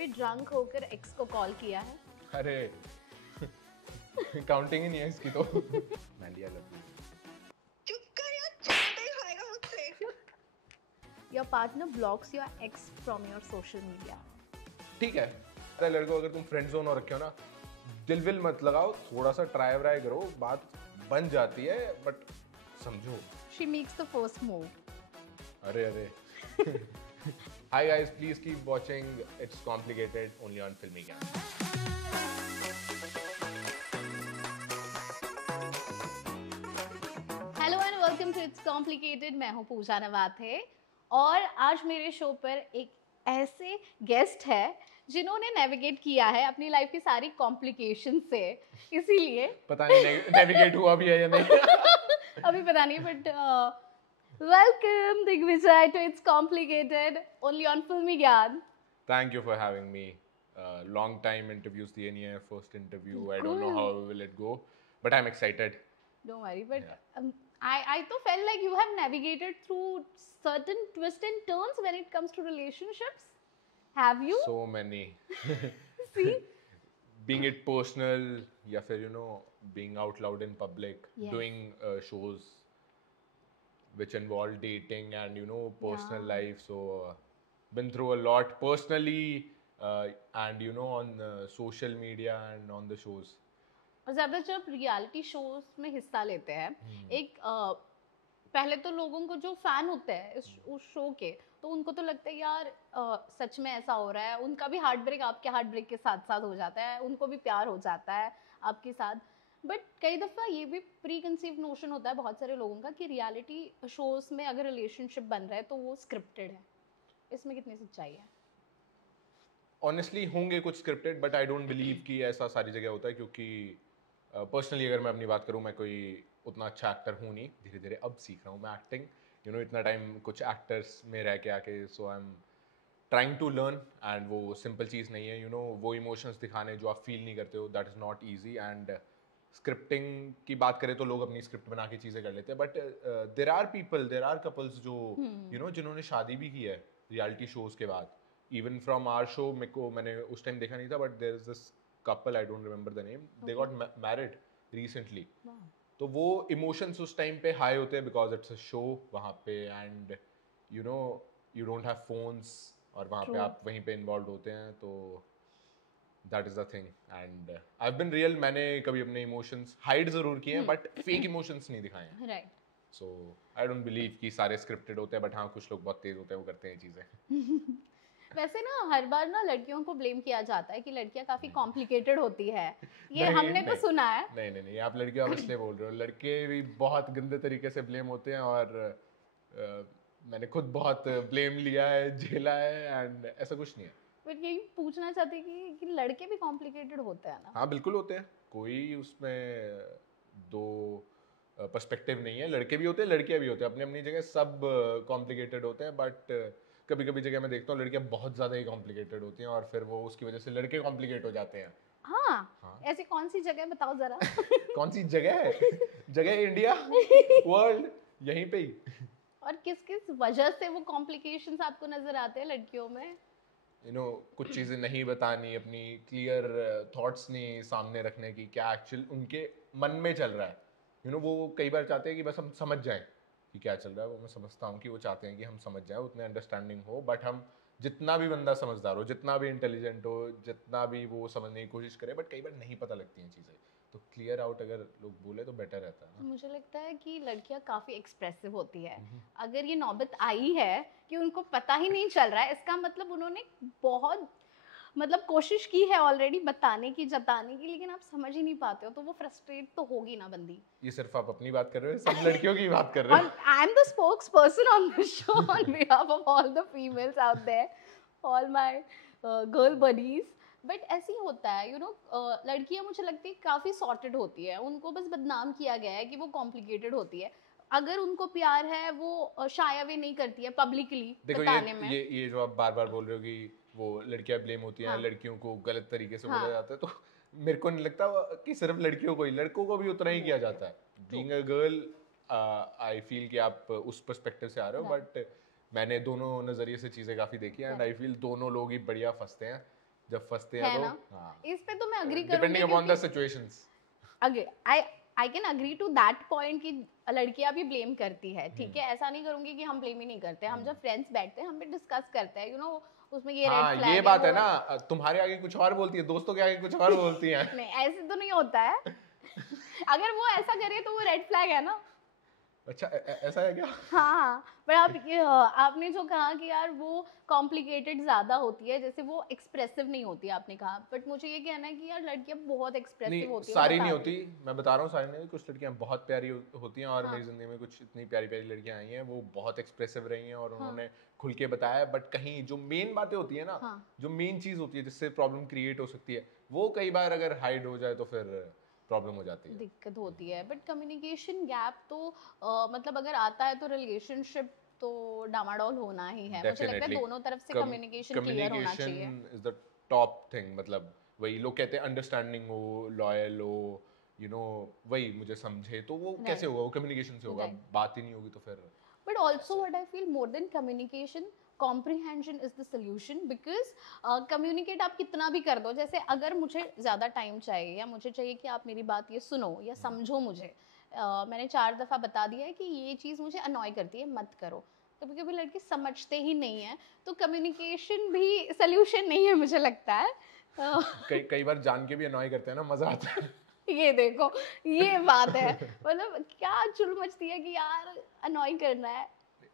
कभी ड्रंक होकर एक्स को कॉल किया है? अरे काउंटिंग ही नहीं है इसकी तो। Mandy I love you. चुप कर यार, चाटा ही खाएगा मुझसे। Your partner blocks your ex from your social media. ठीक है, तो लड़कों अगर तुम फ्रेंड जोन हो रखे हो ना, दिल विल मत लगाओ, थोड़ा सा ट्राई व्राई करो, बात बन जाती है, बट समझो। She makes the first move. अरे Hi guys, please keep watching It's Complicated only on Filmy Gang. Hello and welcome to it's complicated. मैं हूँ पूजा नवाथे और आज मेरे शो पर एक ऐसे गेस्ट है जिन्होंने नेविगेट किया है अपनी लाइफ की सारी कॉम्प्लिकेशन से, इसीलिए पता नहीं नेविगेट हुआ भी है या नहीं। अभी पता नहीं, but welcome Digvijay to it's complicated only on filmy Gyan. Thank you for having me. Long time interviews दिए नहीं है, first interview. I don't know how will it go, but I'm excited. Don't worry, but I तो felt like you have navigated through certain twists and turns when it comes to relationships. Have you? So many. See? Being it personal या फिर being out loud in public, Yes. doing shows which involve dating and personal Yeah. life. So been through a lot personally and on social media and on the shows. और ज़्यादा जब reality shows में हिस्सा लेते हैं, एक पहले तो लोगों को जो फैन होते हैं उस शो के, तो उनको तो लगता है यार सच में ऐसा हो रहा है। उनका भी हार्ट ब्रेक आपके हार्ट ब्रेक के साथ साथ हो जाता है, उनको भी प्यार हो जाता है आपके साथ। बट कई दफ़ा ये भी प्री कंसीव नोशन होता है बहुत सारे लोगों का कि रियलिटी शोज में अगर रिलेशनशिप बन रहा है तो वो स्क्रिप्टेड है। इसमें कितनी सच्चाई है? ऑनेस्टली होंगे कुछ scripted, but I don't believe कि ऐसा सारी जगह होता है, क्योंकि पर्सनली अगर मैं अपनी बात करूँ, मैं कोई उतना अच्छा एक्टर हूँ नहीं। धीरे धीरे अब सीख रहा हूँ मैं एक्टिंग, इतना टाइम कुछ एक्टर्स में रह के आके, so I am trying to learn. And वो सिंपल चीज़ नहीं है, वो इमोशंस दिखाने जो आप फील नहीं करते हो, that is not easy. And scripting की बात करें तो लोग अपनी स्क्रिप्ट बना के चीज़ें कर लेते हैं, बट देर आर कपल्स जो जिन्होंने शादी भी की है रियलिटी शोज के बाद। इवन फ्रॉम आवर शो, मैंने उस टाइम देखा नहीं था, but there is this couple, I don't remember the name, they got married recently. तो वो इमोशंस उस टाइम पे हाई होते हैं बिकॉज इट्स अ शो वहाँ पे, and you don't have phones, और वहाँ पे आप वहीं पे इन्वॉल्व होते हैं, तो that is the thing. And I have been real, मैंने कभी अपने इमोशंस हाइड जरूर किए हैं, बट फेक इमोशंस नहीं दिखाए हैं। Right. So I don't believe कि सारे स्क्रिप्टेड होते हैं, बट हाँ कुछ लोग बहुत तेज होते हैं, वो करते हैं चीज़ें। वैसे ना हर बार ना लड़कियों को ब्लेम किया जाता है कि लड़कियां काफी कॉम्प्लिकेटेड होती है, ये नहीं, हमने तो नहीं। सुना है। नहीं, आप लड़कियों आप इसलिए बोल रहे हो, लड़के भी बहुत गंदे तरीके से ब्लेम होते हैं, और मैंने खुद बहुत ब्लेम लिया है, झेला है, एंड ऐसा कुछ नहीं है। बट यही पूछना चाहते हैं कि लड़के भी कॉम्प्लिकेटेड होते हैं ना? हाँ बिल्कुल होते हैं, कोई उसमें दो पर्सपेक्टिव नहीं है। लड़के भी होते हैं, लड़कियां भी होते हैं, अपनी अपनी जगह सब कॉम्प्लिकेटेड होते हैं, बट कभी कभी जगह मैं देखता हूँ लड़कियां बहुत ज़्यादा ही कॉम्प्लिकेटेड होती हैं, और फिर वो उसकी वजह से लड़के कॉम्प्लिकेट हो जाते हैं। हाँ। ऐसी कौन सी जगह बताओ जरा। कौन सी जगह है? जगह इंडिया, वर्ल्ड, यहीं पे ही। और किस किस वजह से वो कॉम्प्लिकेशंस आपको नजर आते हैं लड़कियों में? कुछ चीज़ें नहीं बतानी, अपनी क्लियर थॉट्स नहीं सामने रखने की, क्या एक्चुअल उनके मन में चल रहा है। वो कई बार चाहते हैं कि बस हम समझ जाएं कि क्या चल रहा है। वो मैं समझता हूँ कि वो चाहते हैं कि हम समझ जाएं, उतने अंडरस्टैंडिंग हो, बट हम जितना भी बंदा समझदार हो, जितना भी इंटेलिजेंट हो, जितना भी वो समझने की कोशिश करे, बट कई बार नहीं पता लगती हैं चीज़ें। तो क्लियर आउट अगर लोग बोले तो बेटर रहता है ना। मुझे लगता है कि लड़कियां काफी एक्सप्रेसिव होती है। अगर ये नौबत आई है कि उनको पता ही नहीं चल रहा है, इसका मतलब उन्होंने बहुत कोशिश की है ऑलरेडी बताने की, जताने की, लेकिन आप समझ ही नहीं पाते हो, तो वो फ्रस्ट्रेट तो होगी ना बंदी। ये सिर्फ आप अपनी बात कर रहे हो, सब लड़कियों की बात कर रहे हो? I am the spokesperson on the show on behalf of all the females out there, all my girl buddies. But ऐसे ही होता है, लड़कियां मुझे लगती है काफी सॉर्टेड होती है, उनको बस बदनाम किया गया है कि वो कॉम्प्लिकेटेड होती है। अगर उनको प्यार है वो शाय अवे नहीं करती है पब्लिकली बताने में। ये जो आप बार बार बोल रहे हो कि वो लड़कियां ब्लेम होती हैं, हाँ। लड़कियों को गलत तरीके से हाँ। बोला जाता है, तो मेरे को नहीं लगता कि सिर्फ लड़कियों को ही, लड़कों को भी उतना ही किया जाता है। Being a girl, I feel कि आप उस पर्सपेक्टिव से आ रहे हो, बट मैंने दोनों नज़रिए से चीज़ें काफ़ी देखी हैं, एंड आई फील दोनों लोग ही बढ़िया फंसते हैं। जब फंसते है हैं तो ना? हाँ इस पे तो मैं अग्री डिपेंडिंग करूंगी अपॉन द क्योंकि situations I can agree to that point कि लड़कियां भी ब्लेम करती है, ठीक है, ऐसा नहीं करूंगी कि हम ब्लेम ही नहीं करते, हम जब फ्रेंड्स बैठते हैं हम भी डिस्कस करते हैं, उसमें ये रेड हाँ फ्लैग ये है बात वो है ना तुम्हारे आगे कुछ और बोलती है दोस्तों के आगे कुछ और बोलती हैं नहीं ऐसे तो नहीं होता है अगर वो ऐसा करे तो वो रेड फ्लैग है ना। अच्छा ऐसा है क्या हाँ पर आपने जो कहा कि यार वो कॉम्प्लिकेटेड ज्यादा होती है, जैसे वो एक्सप्रेसिव नहीं होती आपने कहा, बट मुझे ये कहना है कि यार लड़कियां बहुत एक्सप्रेसिव नहीं होती है, सारी नहीं होती मैं बता रहा हूँ सारी नहीं होती कुछ लड़कियां बहुत प्यारी होती हैं और हाँ। मेरी जिंदगी में कुछ इतनी प्यारी प्यारी लड़कियां आई हैं वो बहुत एक्सप्रेसिव रही हैं और हाँ। उन्होंने खुल के बताया बट कहीं जो मेन बातें होती है ना हाँ। जो मेन चीज होती है जिससे प्रॉब्लम क्रिएट हो सकती है वो कई बार अगर हाइड हो जाए तो फिर प्रॉब्लम हो जाती है दिक्कत होती है, बट कम्युनिकेशन गैप तो मतलब अगर आता है तो रिलेशनशिप तो डामाडोल होना ही है, मुझे लगता है डेफिनेटली दोनों तरफ से कम्युनिकेशन क्लियर होना चाहिए। Communication is the top thing मतलब वही लोग कहते हैं अंडरस्टैंडिंग हो लॉयल हो वही मुझे समझे तो वो कैसे Right. होगा वो कम्युनिकेशन से होगा Right. बात ही नहीं होगी तो फिर But also what I feel more than communication, comprehension is the solution, because communicate आप कितना भी कर दो, जैसे अगर मुझे ज़्यादा टाइम चाहिए या मुझे चाहिए कि आप मेरी बात ये सुनो या समझो मुझे, मैंने 4 दफ़ा बता दिया है कि ये चीज़ मुझे अनॉय करती है, मत करो। कभी कभी लड़के समझते ही नहीं है, तो कम्युनिकेशन भी सल्यूशन नहीं है मुझे लगता है। अ, कई बार जान के भी अनॉय करते हैं ना मजा आता है ये देखो, ये बात है, मतलब क्या चुल मचती है कि यार अनॉय करना है।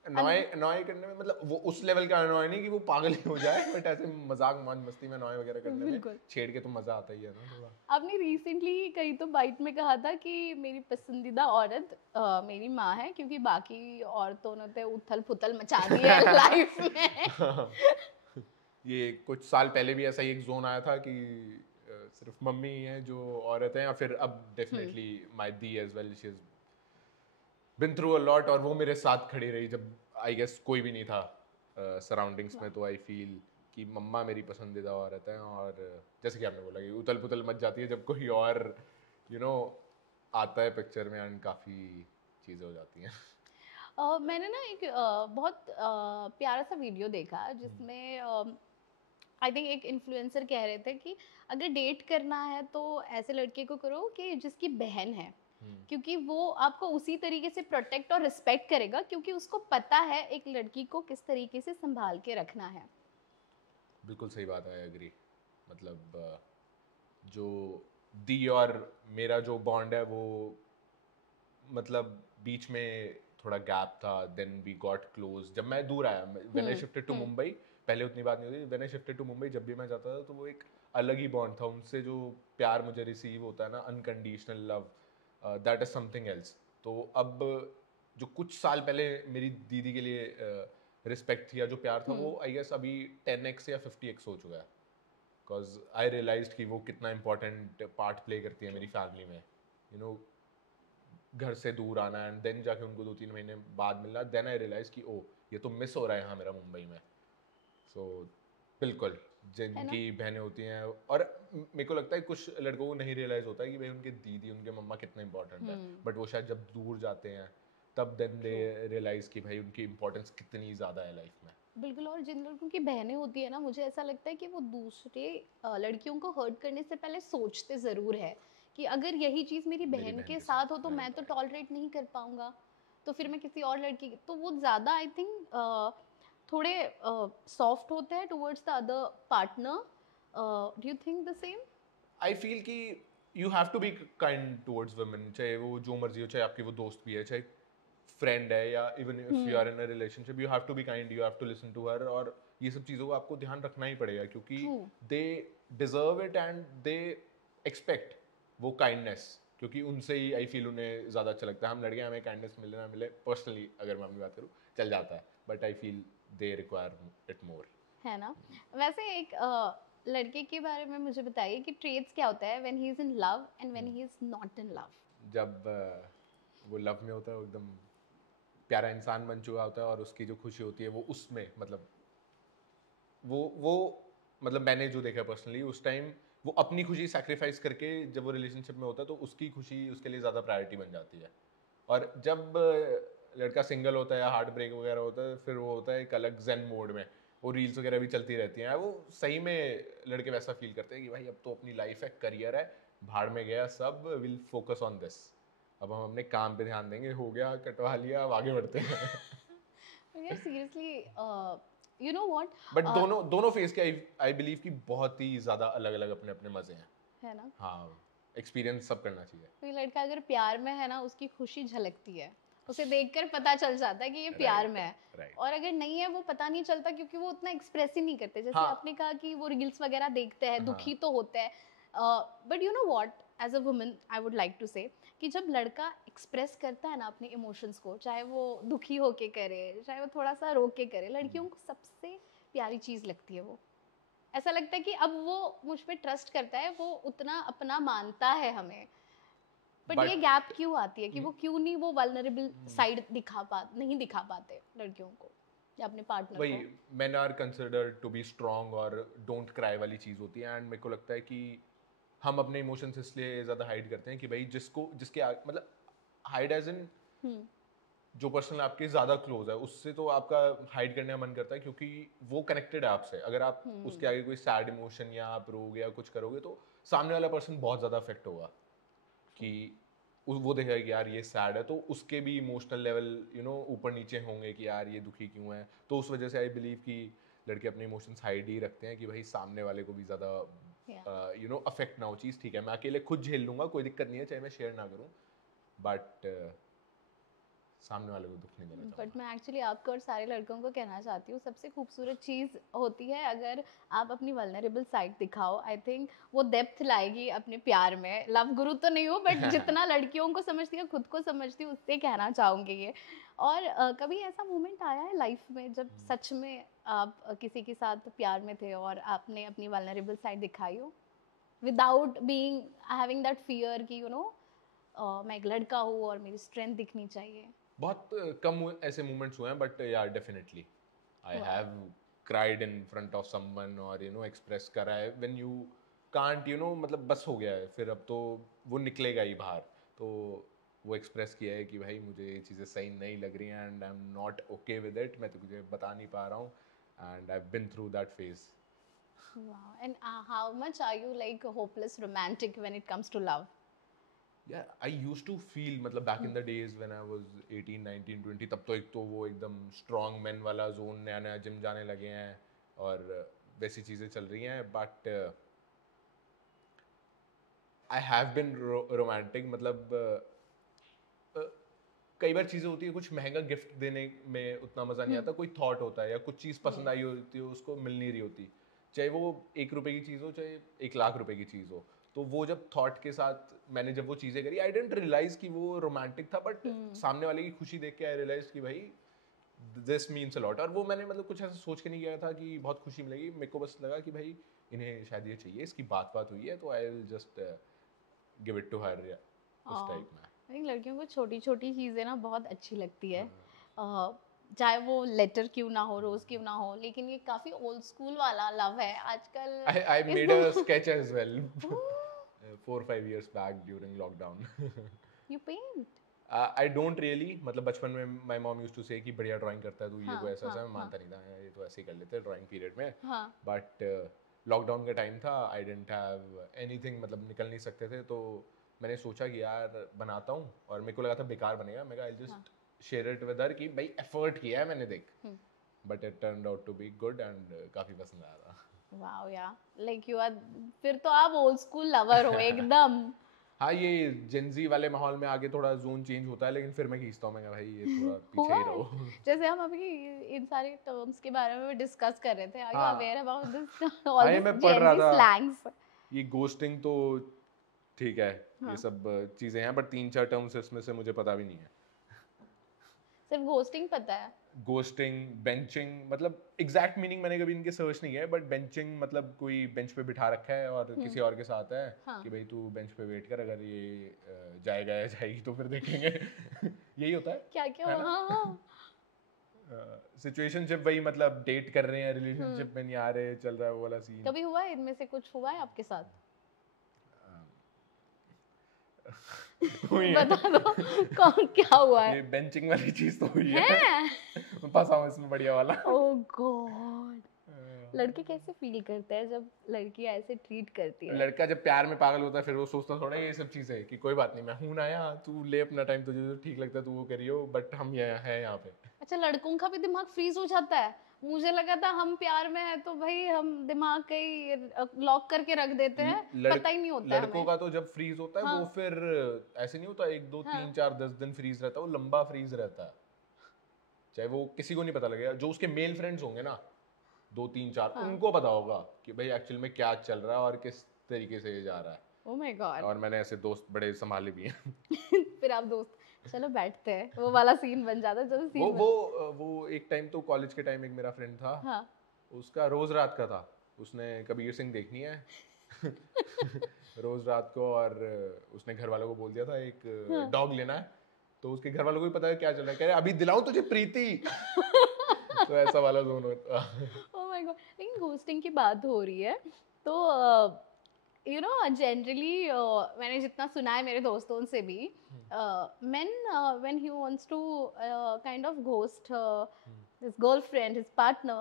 अनॉय अनॉय करने में मतलब वो उस लेवल का अनॉय नहीं कि वो पागल ही हो जाए बट ऐसे मजाक मौज मस्ती में अनॉय वगैरह करने में बिल्कुल। छेड़ के तो मजा आता ही है ना थोड़ा आपने रिसेंटली कहीं तो बाइट में कहा था कि मेरी पसंदीदा औरत मेरी माँ है, क्योंकि बाकी औरतों ने तो उथल पुथल मचा दी है लाइफ में। ये कुछ साल पहले भी ऐसा ही एक जोन आया था कि सिर्फ मम्मी ही है जो औरत है या फिर अब डेफिनेटली माय दी as well she is been through a lot और वो मेरे साथ खड़ी रही जब आई गेस कोई भी नहीं था सराउंडिंग्स में तो आई फील कि मम्मा मेरी पसंदीदा औरत है और जैसे कि आपने बोला कि उथल पुथल मच जाती है जब कोई और यू नो आता है पिक्चर में एंड काफ़ी चीज़ें हो जाती हैं मैंने ना एक बहुत प्यारा सा वीडियो देखा जिसमें आई थिंक एक इन्फ्लुएंसर कह रहे थे कि अगर डेट करना है तो ऐसे लड़के को करो कि जिसकी बहन है, क्योंकि वो आपको उसी तरीके से प्रोटेक्ट और रिस्पेक्ट करेगा, क्योंकि उसको पता है एक लड़की को किस तरीके से संभाल के रखना है। बिल्कुल सही बात है एग्री मतलब जो दी और मेरा जो बॉन्ड है वो मतलब बीच में थोड़ा गैप था देन वी गॉट क्लोज जब मैं दूर आया when I shifted to Mumbai पहले उतनी बात नहीं होती when I shifted to Mumbai जब भी मैं जाता था तो वो एक अलग ही बॉन्ड था उनसे जो प्यार मुझे रिसीव होता है ना unconditional love that is something else तो अब जो कुछ साल पहले मेरी दीदी के लिए रिस्पेक्ट थी या जो प्यार था वो आई गेस अभी 10x या 50x हो चुका है बिकॉज आई रियलाइज्ड कि वो कितना इंपॉर्टेंट पार्ट प्ले करती है मेरी फैमिली में घर से दूर आना एंड देन जाके उनको 2-3 महीने बाद मिलना देन आई रियलाइज कि ओ ये तो मिस हो रहा है यहाँ मेरा मुंबई में सो बिल्कुल जिनकी बहनें होती हैं और मेरे को लगता है कुछ लड़कों को नहीं रियलाइज होता है कि भाई उनके दीदी उनके मम्मा कितना इंपॉर्टेंट है बट वो शायद जब दूर जाते हैं तब देन दे रियलाइज कि भाई उनकी इंपॉर्टेंस कितनी ज़्यादा है लाइफ में बिल्कुल, और जिन लड़कों की बहनें होती है ना, मुझे ऐसा लगता है कि वो दूसरे लड़कियों को हर्ट करने से पहले सोचते ज़रूर है कि अगर यही चीज़ मेरी बहन के साथ हो तो मैं तो टॉलरेट नहीं कर पाऊंगा, तो फिर मैं किसी और लड़की तो वो ज़्यादा आई थिंक थोड़े सॉफ्ट होते हैं towards the other partner. Do you think the same? I feel कि you have to be kind towards women चाहे वो जो मर्जी हो चाहे आपकी वो दोस्त भी है चाहे फ्रेंड है या even if you are in a relationship you have to be kind you have to listen to her और ये सब चीज़ों को आपको ध्यान रखना ही पड़ेगा क्योंकि they deserve it and they expect वो काइंडनेस क्योंकि उनसे ही आई फील उन्हें ज़्यादा अच्छा लगता है हम लड़के हमें काइंडनेस मिले ना मिले पर्सनली अगर मैं अपनी बात करूँ चल जाता है but I feel they require it more है ना। वैसे एक लड़के के बारे में मुझे बताइए कि ट्रेड्स क्या होता है when he is in love and when he is not in love? जब वो लव में होता है वो एकदम प्यारा इंसान बन चुका होता है और उसकी जो खुशी होती है वो उसमें मतलब वो मतलब मैंने जो देखा पर्सनली उस टाइम वो अपनी खुशी सैक्रिफाइस करके जब वो रिलेशनशिप में होता है तो उसकी खुशी उसके लिए ज़्यादा प्रायोरिटी बन जाती है और जब लड़का सिंगल होता है या हार्ट ब्रेक वगैरह होता है फिर वो होता है एक अलग जेन मोड में वो रील्स वगैरह भी चलती रहती हैं, वो सही में लड़के वैसा फील करते हैं कि भाई अब तो अपनी लाइफ है, करियर है, भाड़ में गया सब, विल फोकस ऑन दिस, अब हम अपने काम पे ध्यान देंगे, हो गया, कटवा लिया, अब आगे बढ़ते हैं। यार seriously you know what, but दोनों फेज के आई बिलीव कि बहुत ही ज्यादा अलग अलग अपने अपने मजे हैं। है ना, हाँ, एक्सपीरियंस सब करना चाहिए। कोई लड़का अगर प्यार में है ना, उसकी खुशी झलकती है, उसे देखकर पता चल जाता है कि ये प्यार में है। राइट। और अगर नहीं है वो पता नहीं चलता, क्योंकि वो उतना एक्सप्रेस ही नहीं करते। जैसे हाँ। आपने कहा कि वो रील्स वगैरह देखते हैं, दुखी हाँ। तो होते हैं, but you know what, as a woman I would like to say कि जब लड़का एक्सप्रेस करता है ना अपने इमोशंस को, चाहे वो दुखी होके करे, चाहे वो थोड़ा सा रो के करे, लड़कियों को सबसे प्यारी चीज लगती है वो। ऐसा लगता है कि अब वो मुझ पे ट्रस्ट करता है, वो उतना अपना मानता है हमें। बट But- ये गैप क्यों आती है कि वो क्यों नहीं वो वल्नरेबल साइड नहीं दिखा पाते लड़कियों को या अपने पार्टनर वही को? Men are considered to be strong और डोंट क्राई वाली चीज होती है। एंड मेरे को लगता है कि हम अपने इमोशंस इसलिए ज्यादा हाइड करते हैं कि भाई मतलब हाइड एज इन जो पर्सन आपके ज्यादा क्लोज है उससे तो आपका हाइड करने का मन करता है, क्योंकि वो कनेक्टेड है आपसे। अगर आप उसके आगे कोई सैड इमोशन या आप रोगे या कुछ करोगे तो सामने वाला पर्सन बहुत ज्यादा अफेक्ट होगा कि वो देखेगा कि यार ये सैड है, तो उसके भी इमोशनल लेवल ऊपर नीचे होंगे कि यार ये दुखी क्यों है। तो उस वजह से आई बिलीव कि लड़के अपने इमोशंस हाइड ही रखते हैं कि भाई सामने वाले को भी ज़्यादा अफेक्ट ना हो चीज़। ठीक है, मैं अकेले खुद झेल लूंगा, कोई दिक्कत नहीं है, चाहे मैं शेयर ना करूँ, बट सामने वाले को दुख नहीं देना चाहूँगा। बट मैं एक्चुअली आपको और सारे लड़कों को कहना चाहती हूँ, सबसे खूबसूरत चीज़ होती है अगर आप अपनी वल्नरेबल साइड दिखाओ। आई थिंक वो डेप्थ लाएगी अपने प्यार में। लव गुरु तो नहीं हो, बट जितना लड़कियों को समझती है खुद को समझती हूँ, उससे कहना चाहूँगी ये। और कभी ऐसा मोमेंट आया है लाइफ में जब सच में आप किसी के साथ प्यार में थे और आपने अपनी वल्नरेबल साइड दिखाई हो, without being having that fear कि मैं एक लड़का हूँ और मेरी स्ट्रेंथ दिखनी चाहिए? बहुत कम ऐसे मोमेंट्स हुए हैं, बट यार definitely I have cried in front of someone और एक्सप्रेस करा है व्हेन यू कांट मतलब बस हो गया है, फिर अब तो वो निकलेगा ही बाहर। तो वो एक्सप्रेस किया है कि भाई मुझे ये चीज़ें सही नहीं लग रही हैं and I am not okay with it, मैं तुझे बता नहीं पा रहा हूँ, and I have been through that phase. Wow. And how much are you like hopeless romantic when it comes to love? Yeah, I used to feel मतलब back in the days when I was 18, 19, 20, तब तो एक तो वो एकदम strong men वाला zone, नया नया जिम जाने लगे हैं और वैसी चीज़ें चल रही हैं, but I have been romantic। मतलब कई बार चीज़ें होती है, कुछ महंगा गिफ्ट देने में उतना मज़ा नहीं आता, कोई थॉट होता है या कुछ चीज़ पसंद आई होती है, उसको मिल नहीं रही होती, चाहे वो 1 रुपए की चीज़ हो चाहे 1 लाख रुपए की चीज़ हो। तो वो जब थॉट के साथ मैंने जब वो चीज़ें करी, आई डेंट रियलाइज कि वो रोमांटिक था, बट सामने वाले की खुशी देख के आई रियलाइज कि भाई दिस मीन्स अ लॉट। और वो मैंने मतलब कुछ ऐसा सोच के नहीं किया था कि बहुत खुशी मिलेगी, मेरे को बस लगा कि भाई इन्हें शायद ये चाहिए, इसकी बात हुई है, तो I will just give it to her, उस टाइप में। आई थिंक लड़कियों को छोटी छोटी चीज़ें ना बहुत अच्छी लगती है, चाहे वो लेटर क्यों ना हो, रोज क्यों ना हो, लेकिन ये काफ़ी ओल्ड स्कूल वाला लव है आजकल। I made a sketch as well 4-5 years back during lockdown. You paint? I don't really, मतलब बचपन में my mom used to say कि बढ़िया ड्राइंग करता है तू, ये हाँ, वो ऐसा हाँ, मैं मानता नहीं था, ये तो ऐसे ही कर लेते हैं ड्राइंग पीरियड में। हाँ। बट लॉकडाउन का टाइम था, आई डेंट हैव एनीथिंग, मतलब निकल नहीं सकते थे, तो मैंने सोचा कि यार बनाता हूँ, और मेरे को लगा था बेकार बनेगा, मैं I just share it with her कि भाई एफर्ट किया है मैंने, देख। But it turned out to be good and काफ़ी पसंद आया था। वाओ यार, लाइक यू आर, फिर तो आप ओल्ड स्कूल लवर हो एकदम। हाँ, ये जेंजी वाले माहौल में आगे थोड़ा जोन चेंज होता है, लेकिन फिर मैं खींचता हूँ, मैं भाई ये थोड़ा पीछे ही रहो। जैसे हम अभी इन सारे टर्म्स के बारे में डिस्कस कर रहे थे, आर यू हाँ। अवेयर अबाउट दिस हाँ, ऑल ये दिस मैं पढ़ रहा जेन था। स्लैंग्स? ये गोस्टिंग तो ठीक है, ये सब चीजें हैं, बट 3-4 टर्म्स इसमें से मुझे पता भी नहीं है। सिर्फ घोस्टिंग पता है? गोस्टिंग, बेंचिंग, मतलब एग्जैक्ट मीनिंग मैंने कभी इनके सर्च नहीं किया है, बट बेंचिंग मतलब कोई बेंच पे बिठा रखा है और किसी और के साथ है कि भाई तू बेंच पे वेट कर, अगर ये जाएगा या जाएगी तो फिर देखेंगे। यही होता है क्या क्या? है ना? हाँ। सिचुएशनशिप, वही मतलब डेट कर रहे हैं, रिलेशनशिप में नहीं आ रहे, चल रहा है वो वाला सीन। कभी हुआ है इनमें से कुछ हुआ है आपके साथ? हुई है। बता दो कौन क्या हुआ ये है? बेंचिंग वाली चीज तो हुई है। हैं? मैं फंसा हूँ इसमें बढ़िया वाला। ओह गॉड, लड़के कैसे फील करते हैं जब लड़की ऐसे ट्रीट करती है? लड़का जब प्यार में पागल होता है फिर वो सोचता थोड़ा ये सब चीजें कि कोई बात नहीं, मैं हूं ना यहाँ, तू ले अपना टाइम, तुझे जो ठीक लगता है तू वो करियो, बट हम ये है यहाँ पे। अच्छा, लड़कों का भी दिमाग फ्रीज हो जाता है? मुझे लगा था हम प्यार में है तो भाई हम दिमाग कहीं लॉक करके रख देते हैं, पता ही नहीं होता है लड़कों हमें। का तो जब फ्रीज होता है वो हाँ। फिर ऐसे नहीं होता 1 2 हाँ। 3 4 10 दिन फ्रीज रहता है, वो लंबा फ्रीज रहता है। चाहे वो किसी को नहीं पता लगेगा, जो उसके मेल फ्रेंड्स होंगे ना 2 3 4 हाँ। उनको पता होगा कि भाई एक्चुअल में क्या चल रहा है और किस तरीके से ये जा रहा है। Oh my God. और मैंने ऐसे दोस्त बड़े संभाले भी हैं। फिर आप दोस्त, चलो बैठते हैं, वो वाला सीन बन जाता है, चलो वो सीन वो एक टाइम तो कॉलेज के टाइम एक मेरा फ्रेंड था, हाँ। उसका रोज रात का था, उसने कबीर सिंह देखनी है रोज रात को, और उसने घर वालों को बोल दिया था एक हाँ। डॉग लेना है, तो उसके घर वालों को भी पता है क्या चल रहा है, कह रहे अभी दिलाऊं तुझे प्रीति तो ऐसा वाला जोन होता। ओह माय गॉड, लेकिन घोस्टिंग की बात हो रही है तो यू नो जनरली मैंने जितना सुना है मेरे दोस्तों से भी, men when he wants to kind of ghost his girlfriend, his partner,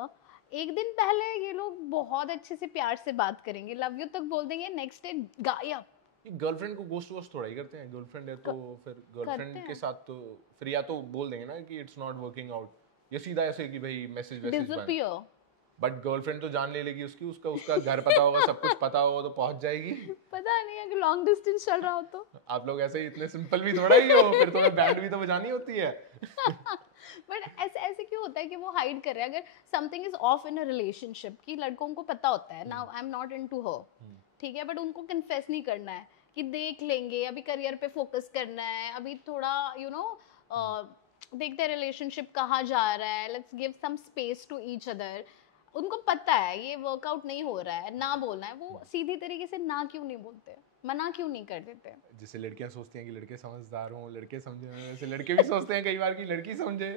एक दिन पहले ये लोग बहुत अच्छे से प्यार से बात करेंगे, लव यू तक बोल देंगे, नेक्स्ट डे गायब। गर्लफ्रेंड को गोस्ट वोस्ट थोड़ा ही करते हैं, गर्लफ्रेंड है तो फिर गर्लफ्रेंड हैं। के साथ तो फिर या तो बोल देंगे ना कि इट्स नॉट वर्किंग आउट, या सीधा ऐसे कि भाई मैसेज वैसेज बंद। डिसअपियर। बट गर्लफ्रेंड तो जान ले लेगी उसकी, उसका उसका घर पता होगा, सब कुछ पता होगा, तो पहुंच जाएगी। पता नहीं अगर लॉन्ग डिस्टेंस चल रहा हो तो। आप लोग ऐसे ही इतने सिंपल भी थोड़ा ही हो, फिर तुम्हें बैंड भी तो बजानी होती है। बट ऐसे ऐसे क्यों होता है कि वो हाइड कर रहे हैं? अगर something is of in a relationship, कि लड़कों को पता होता है now I am not into हर, ठीक है, बट उनको कन्फेस नहीं करना है कि देख लेंगे, अभी करियर पे फोकस करना है, अभी थोड़ा यू नो देखते हैं रिलेशनशिप कहाँ जा रहा है, let's give some space to each other. उनको पता है ये वर्कआउट नहीं हो रहा है, ना बोलना है, वो सीधी तरीके से ना क्यों नहीं बोलते, मना क्यों नहीं कर देते? जैसे लड़कियां सोचती हैं कि लड़के समझदार हों, लड़के समझे, वैसे लड़के भी सोचते हैं कई बार कि लड़की समझे,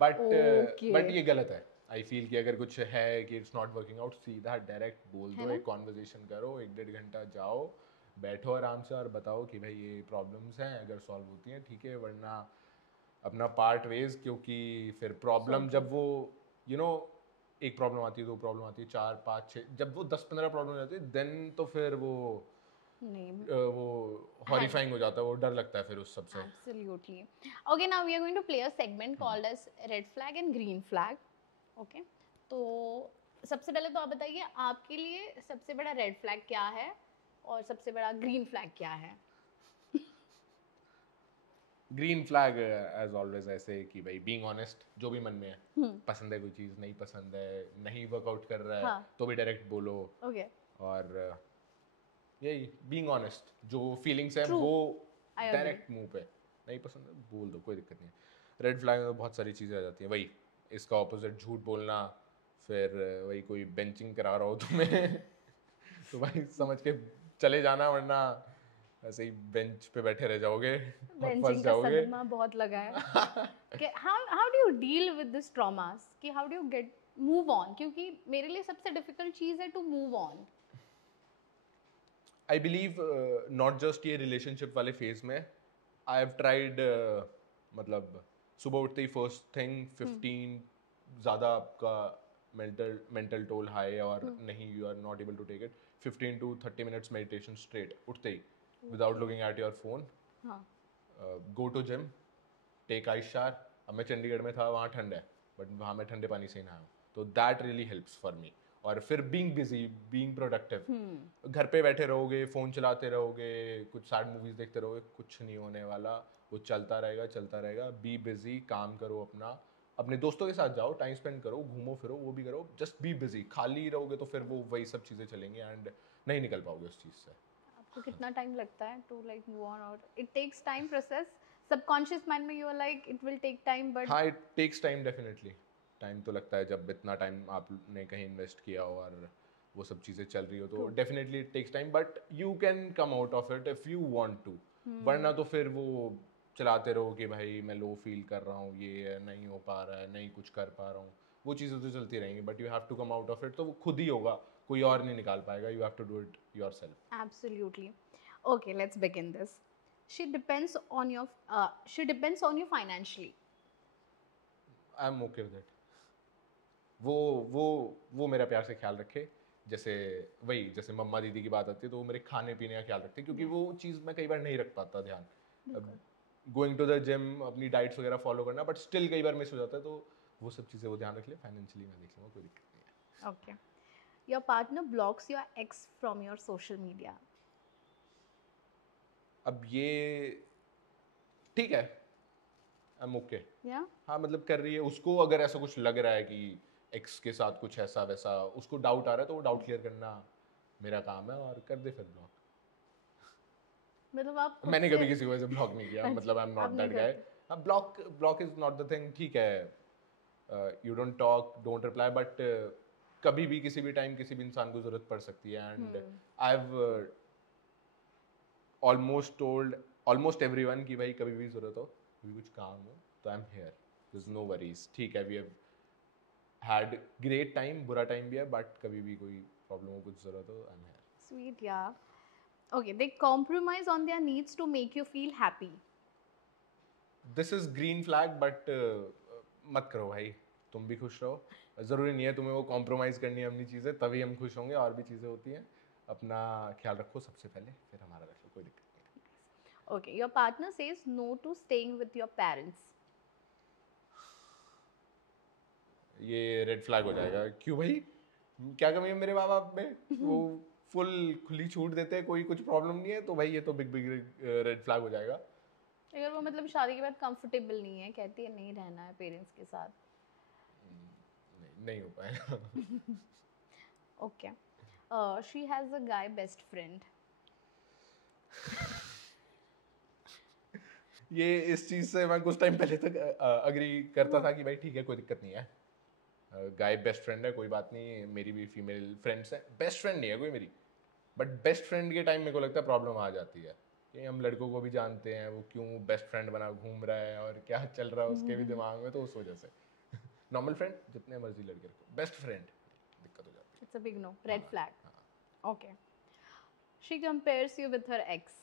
बट Okay. ये गलत है। आई फील कि अगर कुछ है कि इट्स नॉट वर्किंग आउट, सीधा डायरेक्ट बोल है दो, ना? एक कॉन्वर्जेशन करो, 1 1.5 घंटा जाओ, बैठो आराम से और बताओ कि भाई ये प्रॉब्लम्स हैं, अगर सॉल्व होती हैं ठीक है, वरना अपना पार्ट वेज, क्योंकि फिर प्रॉब्लम जब वो यू नो एक प्रॉब्लम आती है, 2 प्रॉब्लम आती है, 4 5 6, जब वो 10 15 प्रॉब्लम हो जाती है, देन तो फिर वो नहीं। वो हॉरिफाइंग हो जाता है, वो डर लगता है फिर उस सब से। Absolutely. Okay, now we are going to play a segment called as red flag and green flag. Okay. तो सबसे पहले तो आप बताइए आपके लिए सबसे बड़ा रेड फ्लैग क्या है और सबसे बड़ा ग्रीन फ्लैग क्या है? ग्रीन फ्लैग एज ऑलवेज ऐसे कि भाई बीइंग ऑनेस्ट, जो भी मन में है, पसंद है कोई चीज़, नहीं पसंद है, नहीं वर्कआउट कर रहा है, हाँ। तो भी डायरेक्ट बोलो। Okay. और यही बीइंग ऑनेस्ट, जो फीलिंग्स है True. वो I agree. डायरेक्ट मुंह पे, नहीं पसंद है बोल दो, कोई दिक्कत नहीं है। रेड फ्लैग में बहुत सारी चीज़ें आ जाती हैं, वही इसका ऑपोजिट झूठ बोलना, फिर वही कोई बेंचिंग करा रहा हो तुम्हें तो भाई समझ के चले जाना, वरना ऐसे ही बेंच पे बैठे रह जाओगे और फंस बेंचिंग का जाओगे। सदमा बहुत लगा है। कि how do you deal with this traumas, कि how do you get move on, क्योंकि मेरे लिए सबसे डिफिकल्ट चीज़ है to move on. I believe not just ये रिलेशनशिप वाले फेज में, आई हैव ट्राइड, मतलब सुबह उठते ही फर्स्ट थिंग 15 ज़्यादा आपका मेंटल टोल हाई और नहीं, you are not able to take it, 15 to 30 minutes meditation straight उठते ही, without looking at your phone, हाँ. Go to gym, take ice shower. अब मैं चंडीगढ़ में था, वहाँ ठंड है, बट वहाँ मैं ठंडे पानी से ही नहाया हूँ, तो that really helps for me. और फिर बीइंग बिजी, बीइंग प्रोडक्टिव, घर पे बैठे रहोगे, फ़ोन चलाते रहोगे, कुछ सैड मूवीज़ देखते रहोगे, कुछ नहीं होने वाला, वो चलता रहेगा। बी बिजी, काम करो अपना, अपने दोस्तों के साथ जाओ, टाइम स्पेंड करो, घूमो फिरो, वो भी करो, जस्ट बी बिजी। खाली रहोगे तो फिर वो वही सब चीज़ें चलेंगी एंड नहीं निकल पाओगे उस चीज़ से। आपको कितना टाइम लगता है टू लाइक मूव ऑन, और it takes time process? Subconscious mind में you are like it will take time, but हाँ, it takes time, definitely time तो लगता है, जब इतना टाइम आपने कहीं इन्वेस्ट किया हो और वो सब चीज़ें चल रही हो, तो definitely it takes time, but you can come out of it if you want to. वरना तो फिर वो चलाते रहो कि भाई मैं लो फील कर रहा हूँ, ये नहीं हो पा रहा है, नहीं कुछ कर पा रहा हूँ, वो चीज़ें तो चलती रहेंगी, but you have to come out of it, तो वो खुद ही होगा, कोई और नहीं निकाल पाएगा, you have to do it yourself. absolutely. Okay, let's begin this. she depends on you financially. I am okay with it. वो मेरा प्यार से ख्याल रखे, जैसे वही जैसे मम्मा दीदी की बात आती है तो वो मेरे खाने पीने का ख्याल रखते हैं, क्योंकि वो चीज़ मैं कई बार नहीं रख पाता ध्यान। गोइंग टू द जिम, अपनी डाइट्स वगैरह फॉलो करना, बट स्टिल कई बार मिस हो जाता है, तो वो सब चीज़ें वो ध्यान रख ले। फाइनेंशियली मैं देख लूँगा, कोई दिक्कत नहीं है। Okay. Your partner blocks your ex from your social media. अब ये ठीक है, आई एम ओके। Yeah? हाँ मतलब कर रही है, उसको अगर ऐसा कुछ लग रहा है कि एक्स के साथ कुछ ऐसा वैसा उसको डाउट आ रहा है, तो वो डाउट क्लियर करना मेरा काम है, और कर दे फिर ब्लॉक। मतलब आप खुद मैंने से- कभी किसी को ऐसे ब्लॉक नहीं किया, मतलब आई एम नॉट आप नहीं दैट गाय। हाँ, block is not the thing, ठीक है, you don't talk, don't reply, but कभी भी किसी भी टाइम किसी भी इंसान को जरूरत पड़ सकती है, and I have almost told almost everyone कि भाई कभी भी जरूरत हो, कभी कुछ काम हो, तो I am here, there is no worries. ठीक है, we have had great time, बुरा टाइम भी है, बट कभी भी कोई प्रॉब्लम हो, कुछ जरूरत हो, I am here. Sweet, yeah. Okay, they compromise on their needs to make you feel happy. This is green flag, but मत करो भाई, तुम भी खुश रहो। ज़रूरी नहीं है तुम्हें वो कॉम्प्रोमाइज़ करनी है अपनी चीज़ें, तभी हम खुश होंगे, और भी चीज़ें होती हैं। अपना ख्याल रखो सबसे पहले, फिर हमारा रख लो, कोई दिक्कत नहीं है। Okay, your partner says no to staying with your parents. ये रेड फ्लैग हो जाएगा। क्यों भाई, क्या कमी है मेरे माँ बाप में? वो फुल खुली छूट देते हैं, कोई कुछ प्रॉब्लम नहीं है, तो भाई ये तो बिग बिग रेड फ्लैग हो जाएगा। अगर वो मतलब शादी के बाद कंफर्टेबल नहीं है, कहती है नहीं रहना है पेरेंट्स के साथ। नहीं हो पाएगा। Okay. She has a guy best friend. ये इस चीज़ से मैं कुछ टाइम पहले तक अग्री करता था कि भाई ठीक है, कोई दिक्कत नहीं है, गाय बेस्ट फ्रेंड है, कोई बात नहीं, मेरी भी फीमेल फ्रेंड्स हैं, बेस्ट फ्रेंड नहीं है कोई मेरी, बट बेस्ट फ्रेंड के टाइम मेरे को लगता है प्रॉब्लम आ जाती है कि हम लड़कों को भी जानते हैं वो क्यों बेस्ट फ्रेंड बना घूम रहा है और क्या चल रहा है उसके भी दिमाग में, तो उस वजह से नॉर्मल फ्रेंड जितने मर्जी लड़के रखो, बेस्ट फ्रेंड दिक्कत हो जाती It's a big no. Red हाँ, flag. है। Okay. She compares you with her ex.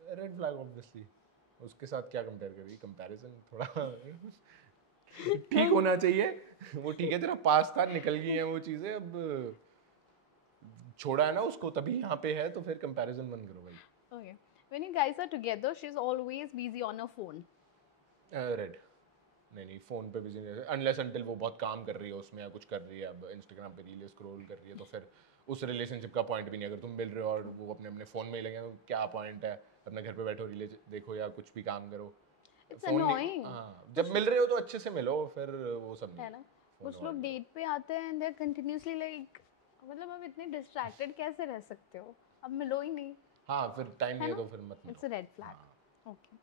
Red flag obviously, उसके साथ क्या कंपेयर करेगी, कंपैरिजन थोड़ा ठीक होना चाहिए। वो ठीक है, तेरा पास था, निकल गई हैं वो चीज़ें, अब छोड़ा है ना उसको, तभी यहाँ पे है, तो फिर कंपैरिजन बंद करो भाई। Okay. When you guys are together, she's always busy on her phone. Red नहीं, फ़ोन पे बिजी नहीं, अनलेस अनटिल वो बहुत काम कर रही है उसमें या कुछ कर रही है, अब इंस्टाग्राम पे रील स्क्रॉल कर रही है, तो फिर उस रिलेशनशिप का पॉइंट भी नहीं। अगर तुम मिल रहे हो और वो अपने अपने फ़ोन में ही लगे हैं, तो क्या पॉइंट है? अपने घर पे बैठो, रील देखो या कुछ भी काम करो। It's phone नहीं- annoying. हाँ, जब मिल रहे हो तो अच्छे से मिलो, फिर वो सब है नहीं। ना? कुछ लोग डेट पे आते हैं and they're continuously like, मतलब अब इतने डिस्ट्रैक्टेड कैसे रह सकते हो? अब मिलो ही नहीं. हाँ, फिर टाइम नहीं है ना? तो फिर मत It's मिलो। a red flag. Okay.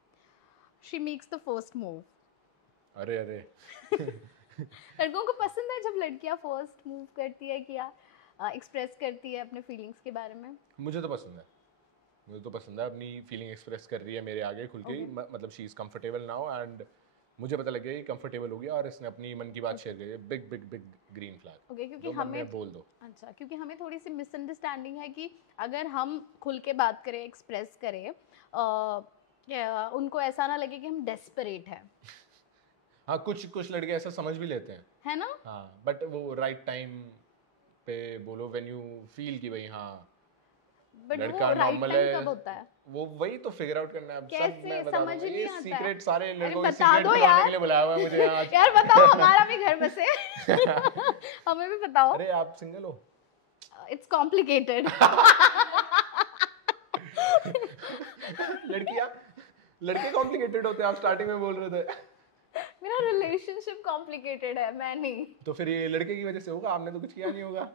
She makes the first move. अरे अरे लड़कों को पसंद है जब लड़कियां फर्स्ट मूव करती है, कि एक्सप्रेस करती है अपने फीलिंग्स के बारे में. मुझे तो पसंद है, मुझे तो पसंद है, अपनी फीलिंग एक्सप्रेस कर रही है मेरे आगे खुल के, मतलब she is comfortable now, and मुझे पता लग गया कि कंफर्टेबल हो गया और इसने अपनी मन की बात शेयर करी है। Big big big green flag. Okay, क्योंकि जो मन में हमें है बोल दो। अच्छा, क्योंकि हमें थोड़ी सी मिसअंडरस्टैंडिंग है कि अगर हम खुल के बात करें, एक्सप्रेस करें, उनको ऐसा ना लगे कि हम डेस्परेट हैं, हाँ, कुछ लड़के ऐसा समझ भी लेते हैं, है ना? हाँ, बट वो राइट टाइम पे बोलो, व्हेन यू फील कि भाई हाँ बट वो लड़का राइट नॉर्मल टाइम है, कब होता है? वो वही तो फिगर आउट करना है। अब सब कैसे? मैं बता समझ दूंगा, ही ये नहीं आता है। सीक्रेट सारे अरे लड़कों के बता सीक्रेट दो बताने यार। के लिए बुलाया हुआ है मुझे आज। यार बताओ, हमारा भी घर बसे। हमें भी बताओ. अरे आप सिंगल हो? It's complicated. लड़के कॉम्प्लिकेटेड होते हैं, आप स्टार्टिंग में बोल रहे थे। मेरा रिलेशनशिप कॉम्प्लिकेटेड है, मैं नहीं. तो फिर ये लड़के की वजह से होगा, आपने तो कुछ किया नहीं होगा,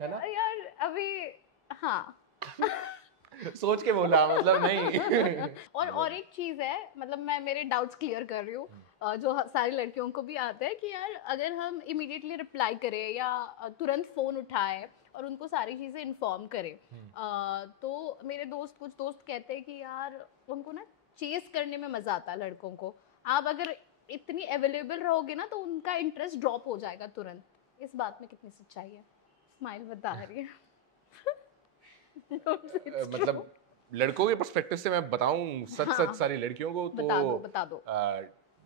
है ना? यार अभी हाँ. सोच के बोला, मतलब नहीं। और एक चीज है, मतलब मैं मेरे डाउट्स क्लियर कर रही हूँ, जो सारी लड़कियों को भी आता है कि यार अगर हम इमीडिएटली रिप्लाई करें या तुरंत फोन उठाए और उनको सारी चीजें इन्फॉर्म करें, तो मेरे कुछ दोस्त कहते हैं कि यार उनको ना चेस करने में मजा आता है लड़कों को. आप अगर इतनी अवेलेबल रहोगे ना तो उनका इंटरेस्ट ड्रॉप हो जाएगा तुरंत. इस बात में कितनी सच्चाई है? स्माइल बता रही है. Don't say it's true. मतलब लड़कों के पर्सपेक्टिव से मैं बताऊं सच हाँ। सच सारी लड़कियों को तो बता दो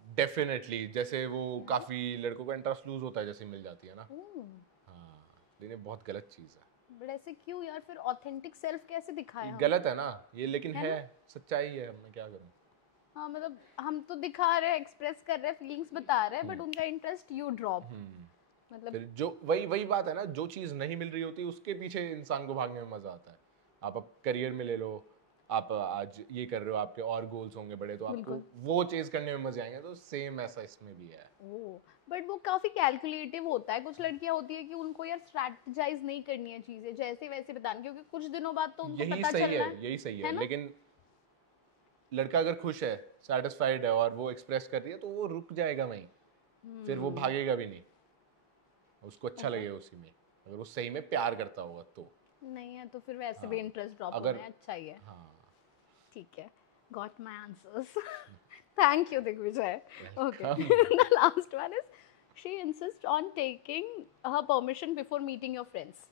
डेफिनेटली जैसे वो काफी लड़कों का इंटरेस्ट लूज होता है जैसे मिल जाती है ना। ओह, हाँ, लेकिन ये बहुत गलत चीज है। बट ऐसे क्यों यार, फिर ऑथेंटिक सेल्फ कैसे दिखाएं हम? गलत है ना ये, लेकिन है है सच्चाई है, मैं क्या करूं। हाँ मतलब हम तो दिखा रहे हैं, एक्सप्रेस कर रहे हैं, फीलिंग्स बता रहे हैं, बट उनका इंटरेस्ट यू ड्रॉप। मतलब फिर जो वही वही बात है ना, जो चीज नहीं मिल रही होती उसके पीछे इंसान को भागने में मजा आता है। आप अब करियर में ले लो, आप आज ये कर रहे हो, आपके और गोल्स होंगे बड़े, तो आपको बिल्कुल। वो चीज करने में मजे आएंगे। तो सेम ऐसा इसमें भी है। ओह, बट वो काफी कैलकुलेटिव होता है। कुछ लड़कियां होती है कि उनको यार स्ट्रैटेजाइज नहीं करनी है चीजें, जैसे वैसे बतानी, क्योंकि कुछ दिनों बाद तो उनको यही पता सही चलना है, यही सही है है, ना? लेकिन लड़का अगर खुश है, सेटिस्फाइड है और वो एक्सप्रेस कर रही है तो वो रुक जाएगा वहीं, फिर वो भागेगा भी नहीं। उसको अच्छा लगेगा उसी में, अगर वो सही में प्यार करता होगा तो। नहीं है तो फिर वैसे भी हाँ, इंटरेस्ट ड्रॉप अगर होना है, अच्छा ही है। हाँ ठीक है, got my answers. Thank you Digvijay. Okay, Welcome. The last one is she insist on taking her permission before meeting your friends.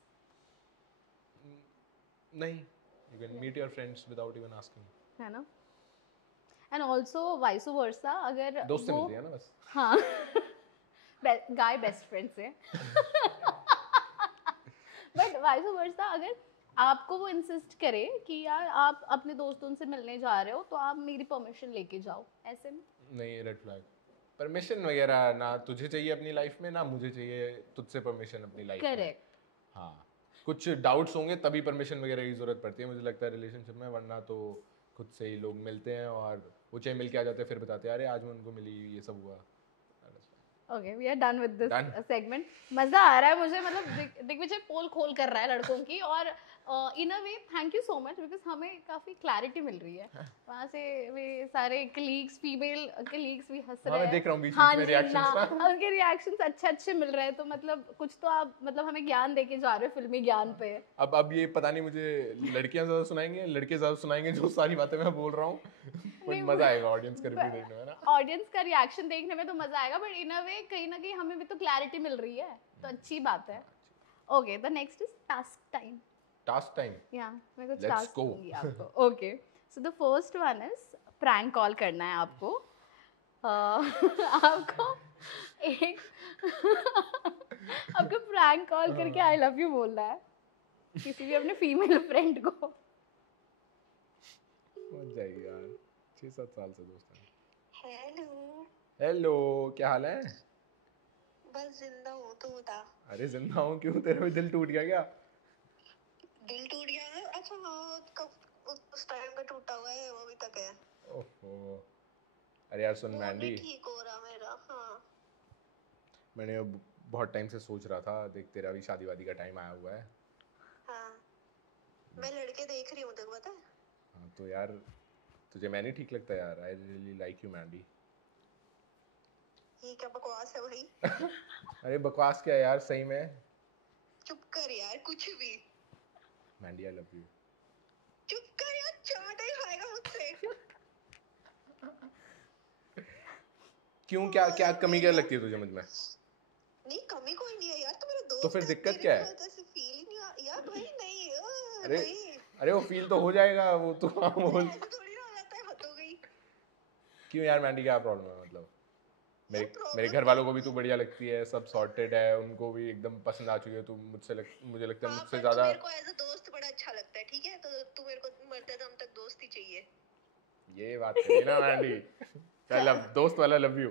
नहीं, you can meet your friends without even asking. है ना? एंड ऑल्सो वाइस वर्सा, अगर दोस्त से वो मिलती है ना बस। हाँ गाय बेस्ट फ्रेंड से। बट वाइस वर्सा, अगर आपको वो इंसिस्ट करे कि यार आप अपने दोस्तों से मिलने जा रहे हो तो आप मेरी परमिशन लेके जाओ, ऐसे में नहीं, रेड फ्लैग। परमिशन वगैरह ना तुझे चाहिए अपनी लाइफ में, ना मुझे चाहिए तुझसे परमिशन अपनी लाइफ में। करेक्ट। हाँ, कुछ डाउट्स होंगे तभी परमिशन वगैरह की जरूरत पड़ती है मुझे लगता है रिलेशनशिप में, वरना तो खुद से ही लोग मिलते हैं और वो चाहे मिल के आ जाते हैं फिर बताते हैं अरे आज मैं उनको मिली, ये सब हुआ। Okay, we are done with this Done. Segment. मजा आ रहा है मुझे, मतलब दिग्विजय पोल खोल कर रहा है लड़कों की, और in a way thank you so much, because हमें काफी क्लैरिटी मिल रही है वहाँ से। वे सारे कलीग्स, फीमेल कलीग्स भी हंस हाँ, रहे मैं हैं। देख रहा हूँ बीच हाँ बीच में जी, reactions ना ना। उनके रिएक्शंस अच्छे अच्छे मिल रहे हैं, तो मतलब कुछ तो आप मतलब हमें ज्ञान देके जा रहे हो, फिल्मी ज्ञान पे। अब ये पता नहीं मुझे लड़कियां ज्यादा सुनाएंगे लड़के ज्यादा सुनाएंगे जो सारी बातें मैं बोल रहा हूँ। बट मजा आएगा ऑडियंस का रिव्यू देखने में ना। ऑडियंस का रिएक्शन देखने में तो मजा आएगा, बट इन अ वे कहीं ना कहीं हमें भी तो क्लैरिटी मिल रही है, तो अच्छी बात है। Okay, the next is task time. Task time. या मैं कुछ Let's टास्क go. दूंगी आपको। Okay, so the first one is prank call करना है आपको। आपको एक आपको प्रैंक कॉल करके आई लव यू बोलना है किसी भी अपने फीमेल फ्रेंड को। मजा जाएगी यार, 6-7 साल से दोस्त हैं। हेलो, हेलो, क्या हाल है? बस जिंदा हूँ, तू बता। अरे जिंदा हूँ क्यों, तेरा भी दिल टूट गया क्या? दिल टूट गया है? अच्छा हाँ, कब उस टाइम का टूटा हुआ है, वो अभी तक है। ओहो, अरे यार सुन वो मैंडी, नहीं ठीक हो रहा मेरा। हाँ, मैंने अब बहुत टाइम से सोच रहा था, देख तेरा भी शादी वादी का टाइम आया हुआ है। हाँ, मैं लड़के देख रही हूँ, तेरे को पता है? हाँ तो यार तुझे मैं नहीं ठीक लगता यार, I really like you Mandy. ये क्या बकवास है भाई? अरे बकवास क्या यार, सही में। चुप कर यार, कुछ भी। Mandy I love you. चुप कर यार, चाट ही खाएगा मुझसे। क्यों, क्या क्या कमी क्या लगती है तुझे मुझ में? नहीं, कमी कोई नहीं है यार, तू मेरा दोस्त तो फिर है, दिक्कत तेरे क्या को है? ऐसे फील ही नहीं यार भाई, नहीं अरे नहीं। अरे वो फील तो हो जाएगा, वो तो हाँ बोल। ऐसे थोड़ी ना हो जाता है, हद हो गई क्यों यार मैंडी, क्या प्रॉब्लम है मतलब? यार। मेरे घर वालों को भी तू बढ़िया लगती है, सब सॉर्टेड है, उनको भी एकदम पसंद आ चुकी है तू। मुझे लगता है हाँ, मुझसे पर तू ज्यादा। मेरे को एज अ दोस्त बड़ा अच्छा लगता है, ठीक है? तो तू मेरे को मरते दम तक दोस्त ही चाहिए। ये बात करी ना मैंडी। चल अब दोस्त वाला लव यू।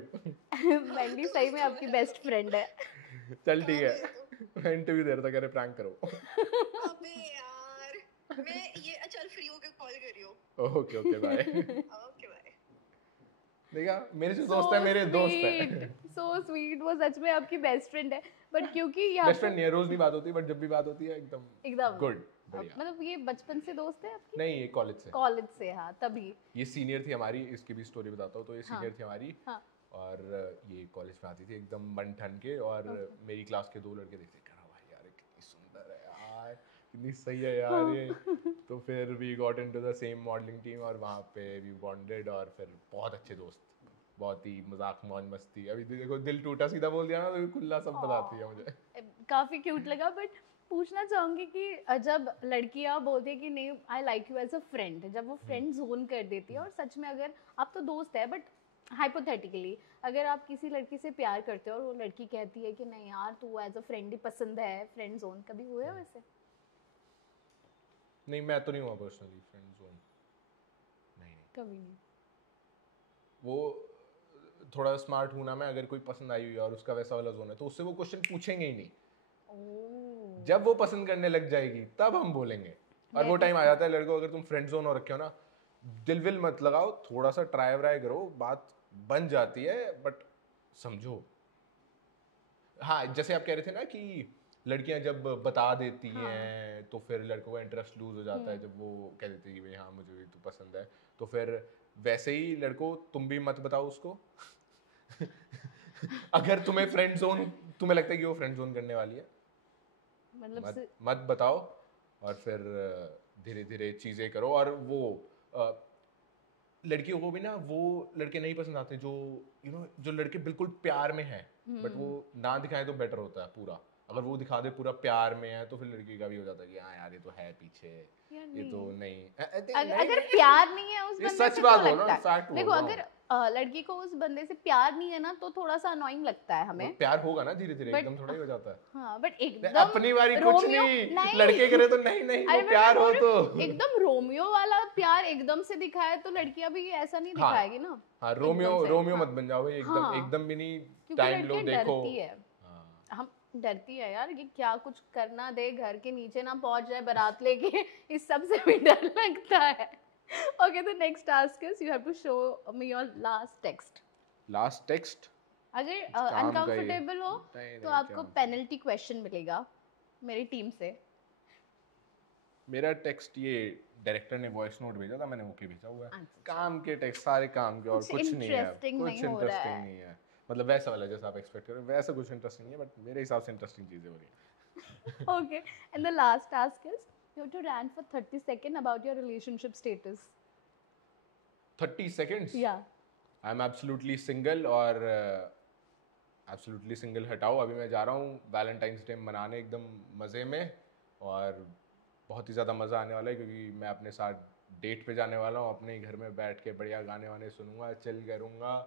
मैंडी सही में आपकी बेस्ट फ्रेंड है। चल ठीक कहाँ गए है, तुम? मैं इंटरव्यू दे रहा था, कह रहे प्रैंक करो। अबे यार, मैं ये चल फ्री होके कॉल करियो। Okay okay bye. Okay bye. देखा, मेरे जो सो दोस्त है मेरे दोस्त स्वीट, है। सो स्वीट, वो सच में आपकी बेस्ट फ्रेंड है। बट क्योंकि यहाँ बेस्ट फ्रेंड नहीं है, रोज नहीं बात होती, बट जब भी बात होती है एकदम एकदम गुड, बढ़िया। मतलब ये बचपन से दोस्त है आपकी? नहीं, ये कॉलेज से। कॉलेज से, हाँ तभी। ये सीनियर थी हमारी, इसकी भी स्टोरी बताता हूँ। तो ये हाँ, सीनियर थी हमारी, हाँ। और ये कॉलेज में आती थी एकदम बन ठन के, और मेरी क्लास के 2 लड़के देखते कह रहा भाई यार ये कितनी सुंदर है यार, कितनी सही है यार ये। तो फिर we got into the same modelling team, और वहाँ पे वी बॉन्डेड, और फिर बहुत अच्छे दोस्त, बहुत ही मजाक मौज मस्ती। अभी देखो दिल टूटा, सीधा बोल दिया ना, तो खुला सब बताती है मुझे। काफी क्यूट लगा, बट पूछना चाहूंगी कि जब लड़कियां बोलती है कि नहीं I like you as a friend, जब वो फ्रेंड जोन कर देती है, और सच में अगर आप तो दोस्त है, बट हाइपोथेटिकली अगर आप किसी लड़की से प्यार करते हो और वो लड़की कहती है कि नहीं यार तू एज अ फ्रेंड ही पसंद है, फ्रेंड जोन कभी हुआ है वैसे? नहीं, मैं तो नहीं हुआ पर्सनली फ्रेंड जोन, नहीं। कभी नहीं। वो थोड़ा स्मार्ट हूं ना मैं, अगर कोई पसंद आई हुई है और उसका वैसा वाला जोन है तो उससे वो क्वेश्चन पूछेंगे ही नहीं। जब वो पसंद करने लग जाएगी तब हम बोलेंगे, और वो टाइम आ जाता है। लड़कों, अगर तुम फ्रेंड जोन हो रखे हो ना, दिल विल मत लगाओ, थोड़ा सा ट्राई व्राई करो, बात बन जाती है, बट समझो। हाँ, जैसे आप कह रहे थे ना कि लड़कियां जब बता देती हैं तो फिर लड़कों का इंटरेस्ट लूज हो जाता है, जब वो कह देती है कि भाई हाँ मुझे भी तो पसंद है, तो फिर वैसे ही लड़कों तुम भी मत बताओ उसको। अगर तुम्हें फ्रेंड जोन, तुम्हें लगता है कि वो फ्रेंड जोन करने वाली है, मतलब मत बताओ, और फिर धीरे धीरे चीजें करो। और वो लड़कियों को भी ना वो लड़के नहीं पसंद आते जो जो लड़के बिल्कुल प्यार में हैं, बट वो ना दिखाएं तो बेटर होता है पूरा। अगर वो दिखा दे पूरा प्यार में है तो फिर लड़की का भी हो जाता है कि हाँ यार ये तो है पीछे, ये तो नहीं। अगर प्यार नहीं है उस ये बंदे सच से बात तो बोल रहा लगता हूँ, फैक्ट है। बोल देखो रहा हूँ। अगर लड़की को उस बंदे से प्यार नहीं है ना तो थोड़ा सा अनोइंग लगता है हमें। प्यार होगा ना धीरे धीरे, But- एकदम थोड़ा ही हो जाता है। हाँ बट एकदम अपनी बारी कुछ नहीं, लड़के करे तो नहीं अरे वो प्यार हो तो एकदम रोमियो वाला प्यार एकदम से दिखाए तो लड़कियां भी ऐसा नहीं दिखाएगी ना। हाँ, रोमियो मत बन जाओ भाई, हाँ, एकदम भी नहीं। क्योंकि टाइम लो, लड़कियां देखो। डरती है। हम डरती है यार कि क्या कुछ करना दे, घर के नीचे ना पहुंच जाए बारात लेके, इस सब से भी डर लगता है। Okay, the next task is you have to show me your last text. अगर अनकंफर्टेबल हो तो आपको पेनल्टी क्वेश्चन मिलेगा मेरी टीम से। मेरा टेक्स्ट ये डायरेक्टर ने वॉइस नोट भेजा था, मैंने ओके भेजा हुआ है। काम के टेक्स्ट, सारे काम के, और कुछ नहीं है, कुछ इंटरेस्टिंग नहीं है। मतलब वैसा वाला जैसा आप एक्सपेक्ट कर रहे हो वैसा कुछ इंटरेस्टिंग नहीं है, बट मेरे हिसाब से इंटरेस्टिंग चीजें हो रही हैं। Okay, and the last task is you have to rant for 30 seconds about your relationship status. 30 seconds? Yeah. I am absolutely single, और एब्सोल्युटली सिंगल हटाओ। अभी मैं जा रहा हूँ वैलेंटाइंस डे मनाने एकदम मज़े में, और बहुत ही ज़्यादा मज़ा आने वाला है क्योंकि मैं अपने साथ डेट पे जाने वाला हूँ। अपने ही घर में बैठ के बढ़िया गाने वाने सुनूंगा, चिल करूँगा,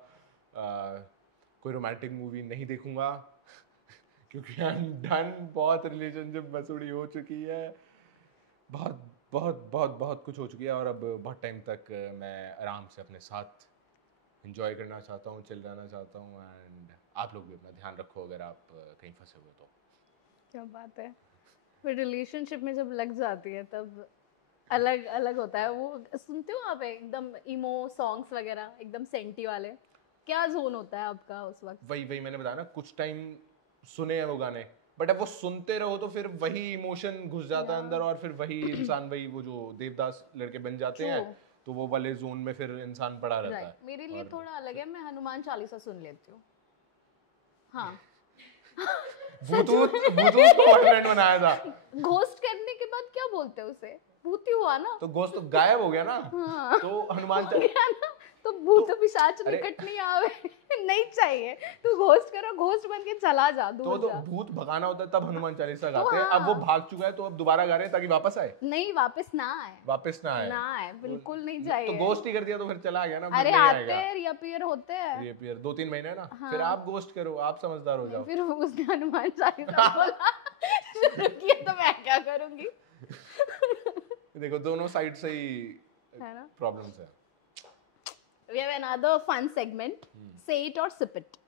कोई रोमांटिक मूवी नहीं देखूँगा क्योंकि आई एम डन। बहुत रिलेशनशिप मसूड़ी हो चुकी है, बहुत बहुत बहुत बहुत कुछ हो चुकी है, और अब बहुत टाइम तक मैं आराम से अपने साथ एंजॉय करना चाहता हूँ, चिल रहना चाहता हूँ। एंड आप लोग भी अपना ध्यान रखो अगर आप कहीं फंसे हुए तो। क्या बात है। फिर रिलेशनशिप में जब लग जाती है तब अलग अलग होता है। वो सुनते हो आप एकदम इमो सॉन्ग्स वगैरह, एकदम सेंटी वाले? क्या जोन होता है आपका उस वक्त? वही मैंने बताया ना, कुछ टाइम सुने हैं वो गाने, बट अब वो सुनते रहो तो फिर वही इमोशन घुस जाता है अंदर, और फिर वही इंसान, वही वो जो देवदास लड़के बन जाते हैं, तो वो वाले जोन में फिर इंसान पड़ा रहता है। मेरे लिए थोड़ा अलग है, मैं हनुमान चालीसा सुन लेती हूँ। हाँ। भूतूत को बॉयफ्रेंड बनाया था। घोस्ट करने के बाद क्या बोलते हैं उसे? भूत ही हुआ ना, तो घोस्ट तो गायब हो गया ना। हाँ। तो हनुमान तो भूत पिशाच निकट नहीं आवे। नहीं चाहिए, तू घोस्ट करो, घोस्ट बन के चला जा दूर तो जा। भूत भगाना होता है तब हनुमान चालीसा गाते हैं। अब वो भाग चुका है तो अब दोबारा गा रहे हैं ताकि वापस आए। नहीं, वापस ना आए, बिल्कुल नहीं चाहिए। तो घोस्ट ही कर दिया तो फिर चला गया ना। अरे आते हैं, रिअपीयर होते हैं। रिअपीयर 2-3 महीने ना। फिर आप घोस्ट करो, आप समझदार हो जाओ। फिर उसने हनुमान चालीसा बोला शुरू किया तो मैं क्या करूंगी? देखो दोनों साइड से ही है ना प्रॉब्लम्स है। We have another fun segment, say it or sip it.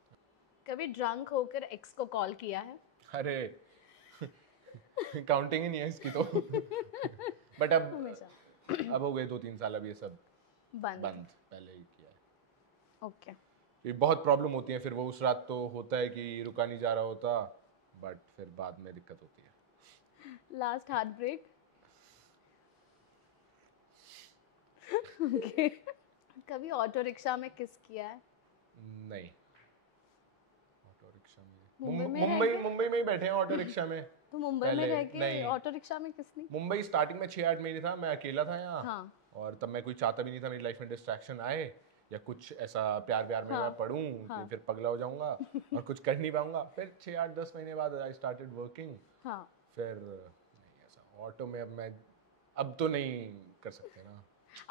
कभी ड्रंक होकर एक्स को कॉल किया है? अरे काउंटिंग ही नहीं है इसकी तो। बट अब हो गए 2-3 साल, अब ये सब बंद। पहले ही किया है। ओके। ये बहुत प्रॉब्लम होती है फिर। वो उस रात तो होता है कि रुका नहीं जा रहा होता, बट फिर बाद में दिक्कत होती है। Last heart break? ओके। कभी ऑटो रिक्शा में किस किया है? नहीं, ऑटो रिक्शा में मुंबई में ही बैठे हैं ऑटो रिक्शा में। तो मुंबई में रह के ऑटो रिक्शा में किस नहीं? मुंबई स्टार्टिंग में 6-8 महीने था, मैं अकेला था यहाँ। हाँ। और तब मैं कोई चाहता भी नहीं था मेरी लाइफ में डिस्ट्रैक्शन आए, या कुछ ऐसा प्यार प्यार में हाँ, मैं पढ़ूं हाँ, कि फिर पगला हो जाऊंगा और कुछ कर नहीं पाऊंगा। फिर 6-8-10 महीने बाद आई स्टार्टेड वर्किंग। हाँ। फिर नहीं, ऐसा ऑटो में अब तो नहीं कर सकते ना।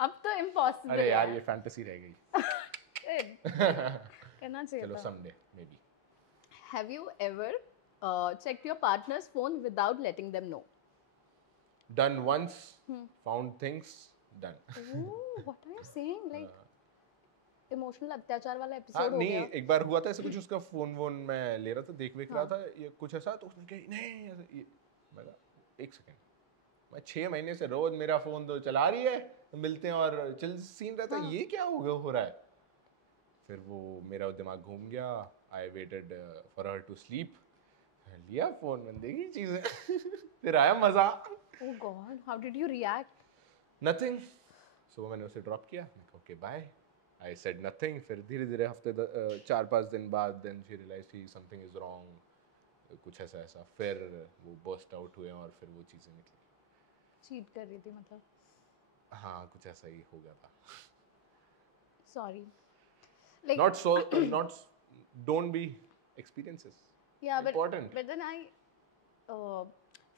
अब तो इम्पॉसिबल अरे यार है। ये फैंटेसी रह गई। करना चाहिए चलो था। Someday may be. Have you ever checked your partner's phone without letting them know? Done once, found things, done. Ooh, what are you saying? Like emotional अत्याचार वाला हाँ एपिसोड हो नहीं, गया। एक बार हुआ था ऐसे कुछ, उसका फोन वोन मैं ले रहा था, देख रहा हाँ। था ये कुछ ऐसा, तो उसने कहा नहीं ऐसे मैं कहा, एक सेकेंड, मैं 6 महीने से रोज मेरा फोन तो चला रही है, तो मिलते हैं और चल सीन रहता है, हाँ। ये क्या हो रहा है। फिर वो मेरा दिमाग घूम गया। I waited for her to sleep, लिया फोन, मैंने देखी चीजें फिर आया मजा। Oh God, how did you react? Nothing. सुबह मैंने उसे ड्रॉप किया, okay bye, I said nothing. फिर धीरे धीरे हफ्ते 4-5 दिन बाद देन शी रियलाइज्ड कि समथिंग इज रॉन्ग, कुछ ऐसा। फिर वो बर्स्ट आउट हुए और फिर वो चीज़ें निकली। चीट कर रही थी मतलब। हाँ कुछ ऐसा ही हो गया था। Sorry. Like not so not, don't be experiences yeah, important. but then I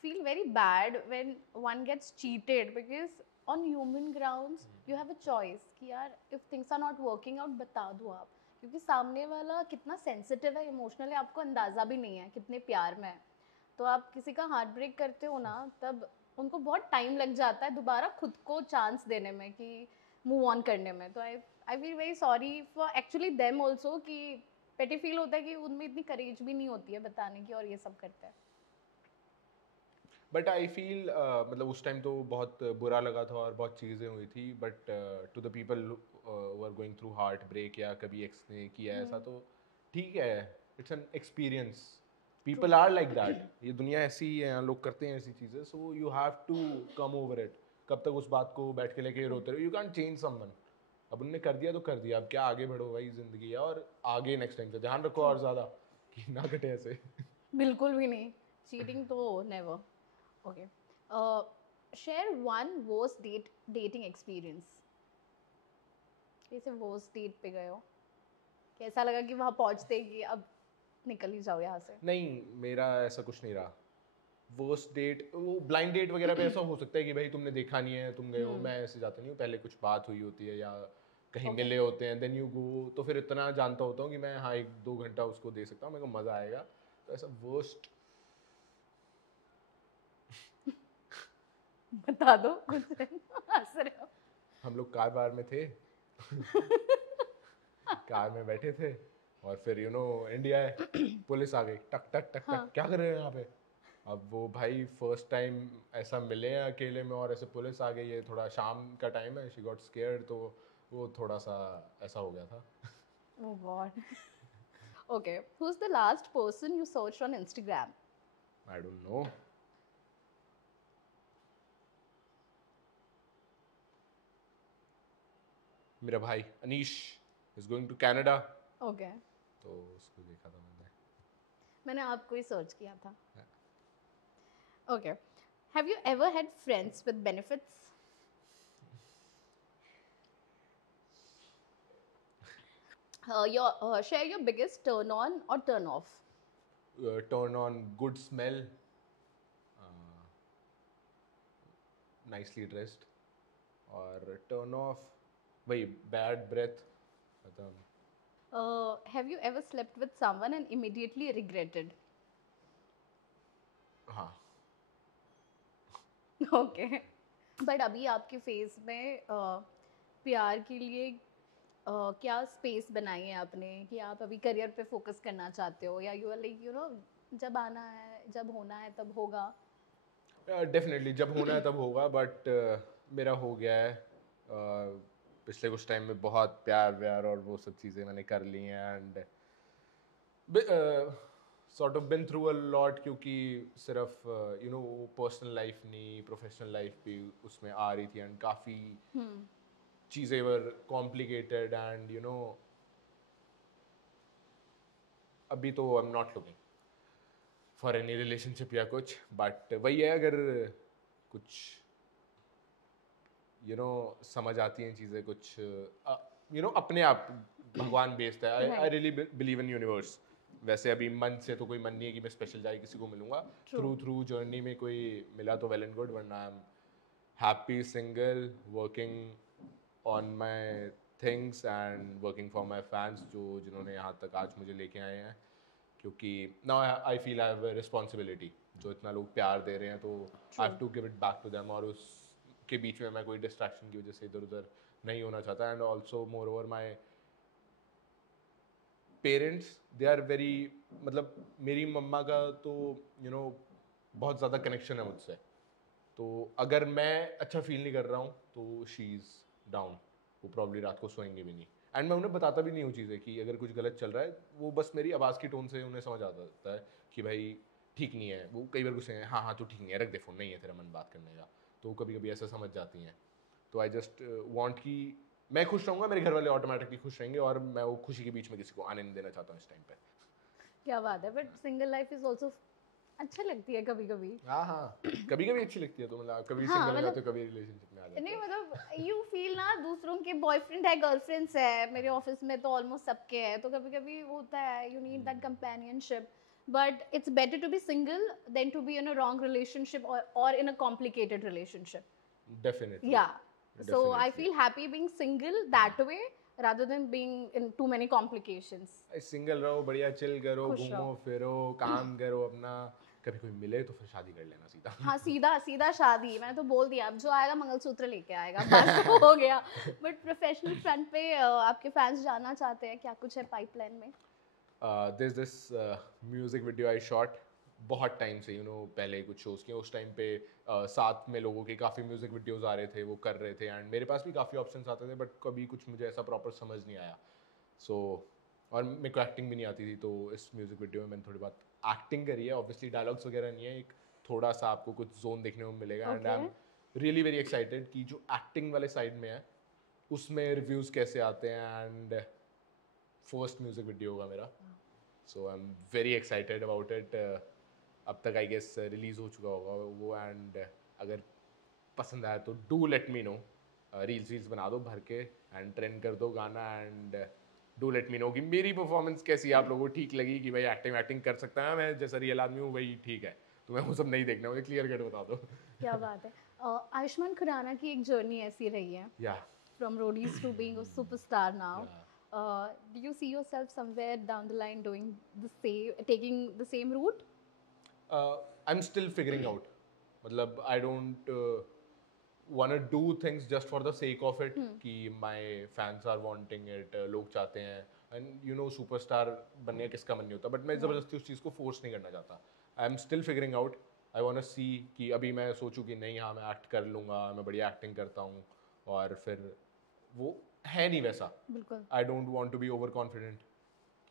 feel very bad when one gets cheated because on human grounds you have a choice कि यार if things are not working out बता दो आप, क्योंकि सामने वाला कितना sensitive है इमोशनली आपको अंदाज़ा भी नहीं है कितने प्यार में है। तो आप किसी का हार्ट ब्रेक करते हो ना, तब उनको बहुत टाइम लग जाता है दोबारा खुद को चांस देने में कि मूव ऑन करने में। तो I feel very sorry for actually them also कि पेटी फील होता है कि उनमें इतनी करेज भी नहीं होती है बताने की और ये सब करते हैं। बट आई फील मतलब उस टाइम तो बहुत बुरा लगा था और बहुत चीज़ें हुई थी, but to the people who are going through heart break या कभी एक्स ने किया ऐसा, तो ठीक है, it's an experience, people are like that, ये दुनिया ऐसी ही है, लोग करते हैं ऐसी चीज़ें, so you have to come over it. कब तक उस बात को बैठ के लेके रोते रहो, यू कैंट चेंज समवन। अब उनने कर दिया तो कर दिया, अब क्या, आगे बढ़ो भाई, जिंदगी है, और आगे नेक्स्ट टाइम से ध्यान रखो और ज़्यादा कि ना कटे ऐसे। बिल्कुल भी नहीं, चीटिंग तो never. Okay, share one worst dating experience. कैसे वर्स्ट डेट पे गए हो, कैसा लगा कि वहाँ पहुँचते ही कि अब निकल ही जाओ यहाँ से? नहीं, मेरा ऐसा कुछ नहीं रहा। वर्स्ट डेट, वो ब्लाइंड डेट वगैरह पे ऐसा हो सकता है कि भाई तुमने देखा नहीं है, तुम गए हो, मैं ऐसे जाता नहीं हूँ, पहले कुछ बात हुई होती है या कहीं मिले होते हैं, देन यू गो, तो फिर इतना जानता होता हूँ कि मैं हाँ 1-2 घंटा उसको दे सकता हूँ, मेरे को मज़ा आएगा। तो ऐसा वर्स्ट, बता दो कुछ। हंस रहे हो। हम लोग कार बार में थे कार में बैठे थे और फिर इंडिया है, पुलिस आ गई, टक टक टक टक, क्या कर रहे हैं यहाँ पे। अब वो भाई फर्स्ट टाइम ऐसा मिले हैं अकेले में और ऐसे पुलिस आ गई है, थोड़ा शाम का टाइम है, शी गॉट स्केयर्ड, तो वो थोड़ा सा ऐसा हो गया था। Oh God. Okay, who's the last person you searched on Instagram? I don't know. मेरा भाई Anish is going to Canada, Okay, तो उसको देखा था मैंने। मैंने आपको ही सर्च किया था। Okay, have you ever had friends with benefits? Share your biggest turn on or turn off. Turn on, good smell, nicely dressed, और टर्न ऑफ वही बैड ब्रेथ, मतलब Have you ever slept with someone and immediately regretted? हाँ। Okay, but अभी आपके face में प्यार के लिए क्या स्पेस बनाई है आपने कि आप अभी करियर पे फोकस करना चाहते हो, या यू आर लाइक जब आना है, जब होना है तब होगा? डेफिनेटली जब होना है तब होगा, बट मेरा हो गया है। पिछले कुछ टाइम में बहुत प्यार व्यार और वो सब चीज़ें मैंने कर ली हैं, and sort of bin through a lot, क्योंकि सिर्फ पर्सनल लाइफ नहीं, प्रोफेशनल लाइफ भी उसमें आ रही थी, एंड काफ़ी चीज़ें वर कॉम्प्लिकेटेड, एंड अभी तो I am not looking for any relationship या कुछ, बट वही है, अगर कुछ समझ आती हैं चीज़ें, कुछ यू नो अपने आप भगवान बेस्ड है. I really believe in universe. वैसे अभी मन से तो कोई मन नहीं है कि मैं स्पेशल जाके किसी को मिलूंगा. थ्रू जर्नी में कोई मिला तो वेल एंड गुड, वरना I am happy single working on my things and working for my fans जो जिन्होंने यहाँ तक आज मुझे लेके आए हैं. क्योंकि now I feel I have a responsibility. जो इतना लोग प्यार दे रहे हैं तो I have to give it back to them. और उसके बीच में मैं कोई डिस्ट्रैक्शन की वजह से इधर उधर नहीं होना चाहता. And also moreover my parents they are very, मतलब मेरी मम्मा का तो यू नो बहुत ज़्यादा कनेक्शन है मुझसे. तो अगर मैं अच्छा फील नहीं कर रहा हूँ तो शी इज़ डाउन. वो प्रॉब्ली रात को सोएंगे भी नहीं. एंड मैं उन्हें बताता भी नहीं हूँ चीज़ें कि अगर कुछ गलत चल रहा है. वो बस मेरी आवाज़ की टोन से उन्हें समझ आता है कि भाई ठीक नहीं है. वो कई बार कुछ हैं, हाँ हाँ तू ठीक नहीं है, रख दे फोन, नहीं है तेरा मन बात करने का. तो कभी कभी ऐसा समझ जाती हैं. तो आई जस्ट वॉन्ट कि मैं खुश रहूँगा, मेरे घर वाले ऑटोमेटिकली खुश रहेंगे. और मैं वो खुशी के बीच में किसी को आने नहीं देना चाहता हूँ इस टाइम पे. क्या बात है. But single life is also अच्छा लगती है कभी कभी. हाँ हाँ कभी कभी अच्छी लगती है. तो मतलब कभी हाँ, सिंगल हो मतलब- जाते हो, कभी रिलेशनशिप में आ जाते नहीं हो. मतलब यू फील ना दूसरों के बॉयफ्रेंड है गर्लफ्रेंड्स है. मेरे ऑफिस में तो ऑलमोस्ट सबके है. तो कभी कभी होता है you need that companionship. But it's better to be single than to be in a wrong relationship और in a complicated relationship. Definitely. Yeah. So I Definitely. feel happy being single that way rather than being in too many complications. Single रहो, बढ़िया chill करो, खुश घूमो रहो. फिरो, काम करो अपना. कभी कोई मिले तो फिर शादी कर लेना सीधा. हाँ सीधा सीधा शादी. मैंने तो बोल दिया अब जो आएगा मंगलसूत्र लेके आएगा बस हो गया. बट प्रोफेशनल फ्रंट पे आपके फैंस जानना चाहते हैं क्या कुछ है पाइपलाइन में. This music video I shot बहुत टाइम से, यू नो पहले कुछ शोज़ किए. उस टाइम पे साथ में लोगों के काफ़ी म्यूजिक वीडियोस आ रहे थे, वो कर रहे थे. एंड मेरे पास भी काफ़ी ऑप्शंस आते थे बट कभी कुछ मुझे ऐसा प्रॉपर समझ नहीं आया. सो और मेरे को एक्टिंग भी नहीं आती थी. तो इस म्यूजिक वीडियो में मैंने थोड़ी बहुत एक्टिंग करी है. ऑब्वियसली डायलॉग्स वगैरह नहीं है, एक थोड़ा सा आपको कुछ जोन देखने को मिलेगा. And I am really very excited कि जो एक्टिंग वाले साइड में है उसमें रिव्यूज़ कैसे आते हैं. एंड फर्स्ट म्यूजिक वीडियो होगा मेरा. So I am very excited about it. अब तक आई गेस रिलीज़ हो चुका होगा वो. एंड अगर पसंद आया तो do let me know. Reels बना दो भर के एंड ट्रेंड कर दो गाना. And do let me know कि मेरी परफॉर्मेंस कैसी आप लोगों को ठीक लगी, कि भाई एक्टिंग कर सकता है, मैं जैसा रियल आदमी हूँ वही ठीक है. तो मैं वो सब नहीं देखना, मुझे क्लियर कट बता दो. क्या बात है. आयुष्मान खुराना की एक जर्नी ऐसी रही है. या From roadies to being a superstar now. Do you see yourself somewhere down the line doing taking the same route? I am still figuring out. मतलब I don't want to do things just for the sake of it. कि my fans are wanting it, लोग चाहते हैं. and you know superstar बनने का किसका मन नहीं होता. बट मैं ज़बरदस्ती उस चीज़ को फोर्स नहीं करना चाहता. I am still figuring out. I want to see कि अभी मैं सोचूं कि नहीं हाँ मैं एक्ट कर लूँगा, मैं बढ़िया एक्टिंग करता हूँ. और फिर वो है नहीं वैसा. बिल्कुल. I don't want to be over confident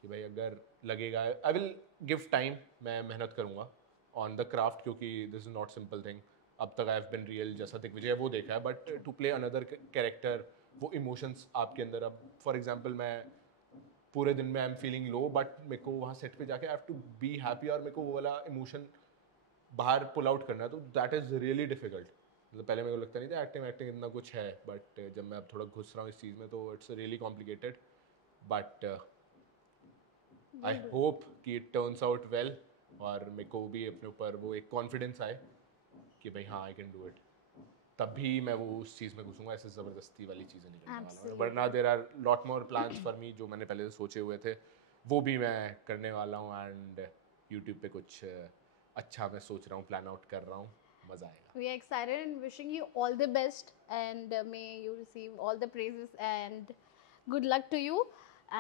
कि भाई अगर लगेगा आई विल गिव टाइम. मैं मेहनत करूँगा ऑन द क्राफ्ट क्योंकि this is not simple thing. अब तक आई हैव बिन रियल जैसा दिग्विजय वो देखा है. But to play another character, वो इमोशंस आपके अंदर. अब फॉर एग्जांपल मैं पूरे दिन में I am feeling low but मेरे को वहाँ सेट पे जाके I have to be happy और मेरे को वो वाला इमोशन बाहर पुल आउट करना है. तो दैट इज़ रियली डिफिकल्ट. मतलब पहले मेरे को लगता नहीं था एक्टिंग इतना कुछ है. बट जब मैं अब थोड़ा घुस रहा हूँ इस चीज़ में तो it's really complicated. But I hope कि इट टर्न्स आउट वेल और मेरे को भी अपने ऊपर वो एक कॉन्फिडेंस आए कि भाई हाँ आई कैन डू इट. तभी मैं वो उस चीज़ में घुसूंगा. ऐसे ज़बरदस्ती वाली चीज़ें नहीं करने वाला हूँ. वरना there are lot more plans for me जो मैंने पहले से सोचे हुए थे, वो भी मैं करने वाला हूँ. एंड यूट्यूब पे कुछ अच्छा मैं सोच रहा हूँ, प्लान आउट कर रहा हूँ. मज़ा आएगा. We are excited and wishing you all the best and may you receive all the praises and good luck to you.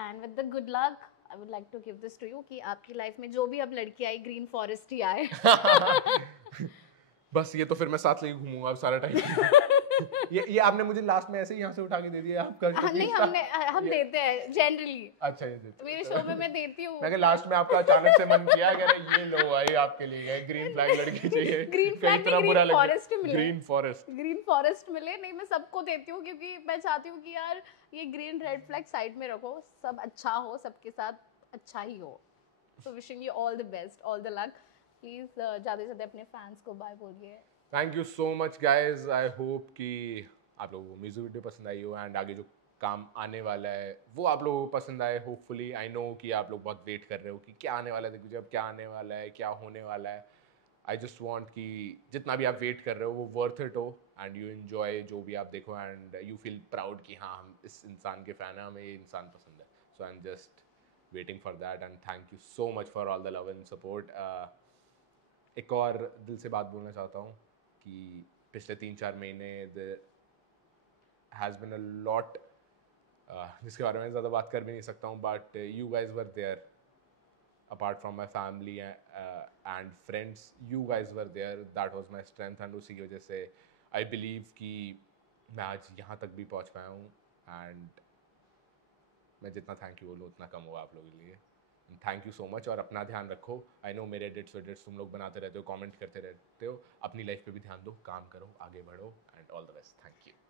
And with the good luck, I would like to give this to you कि आपकी life में जो भी अब लड़की आई green forest ही आए. बस ये तो फिर मैं साथ लेके घूमूंगा अब सारा टाइम. ये आपने मुझे लास्ट में ऐसे ही यहाँ से उठा के दे दिया आपका. नहीं हम देते हैं जनरली. अच्छा ये देते. मेरे शो में मैं देती हूँ. मैं लास्ट में आपका अचानक से मन किया कि अरे ये लो भाई आपके लिए ग्रीन फ्लैग लड़की चाहिए. ग्रीन फ्लैग ग्रीन फॉरेस्ट मिले. ग्रीन फॉरेस्ट मिले. नहीं मैं सबको देती हूँ क्योंकि मैं चाहती हूँ कि यार ये ग्रीन रेड फ्लैग साइड में रखो, सब अच्छा हो, सबके साथ अच्छा ही हो. So wishing you all the best, all the luck. Please ज़्यादा से ज़्यादा अपने फैंस को बाय बोलिए. Thank you so much guys. I hope कि आप लोगों को म्यूजिक वीडियो पसंद आई हो. एंड आगे जो काम आने वाला है वो आप लोगों को पसंद आए होपफुली। आई नो कि आप लोग बहुत वेट कर रहे हो कि क्या आने वाला है, देखो जब क्या आने वाला है, क्या होने वाला है। आई जस्ट वॉन्ट कि जितना भी आप वेट कर रहे हो वो वर्थ इट हो एंड यू इन्जॉय जो भी आप देखो एंड यू फील प्राउड कि हाँ हम इस इंसान के फ़ैन हैं, हमें ये इंसान पसंद है। So I am just waiting for that and thank you so much for all the love and support. एक और दिल से बात बोलना चाहता हूँ कि पिछले 3-4 महीने there has been a lot जिसके बारे में ज़्यादा बात कर भी नहीं सकता हूँ, but you guys were there apart from my family and friends, you guys were there, that was my strength and उसी की वजह से I believe कि मैं आज यहाँ तक भी पहुँच पाया हूँ एंड मैं जितना थैंक यू बोलूँ उतना कम होगा आप लोगों के लिए। थैंक यू सो मच और अपना ध्यान रखो। आई नो मेरे एडिट्स तुम लोग बनाते रहते हो, कमेंट करते रहते हो, अपनी लाइफ पे भी ध्यान दो, काम करो, आगे बढ़ो and all the best. Thank you.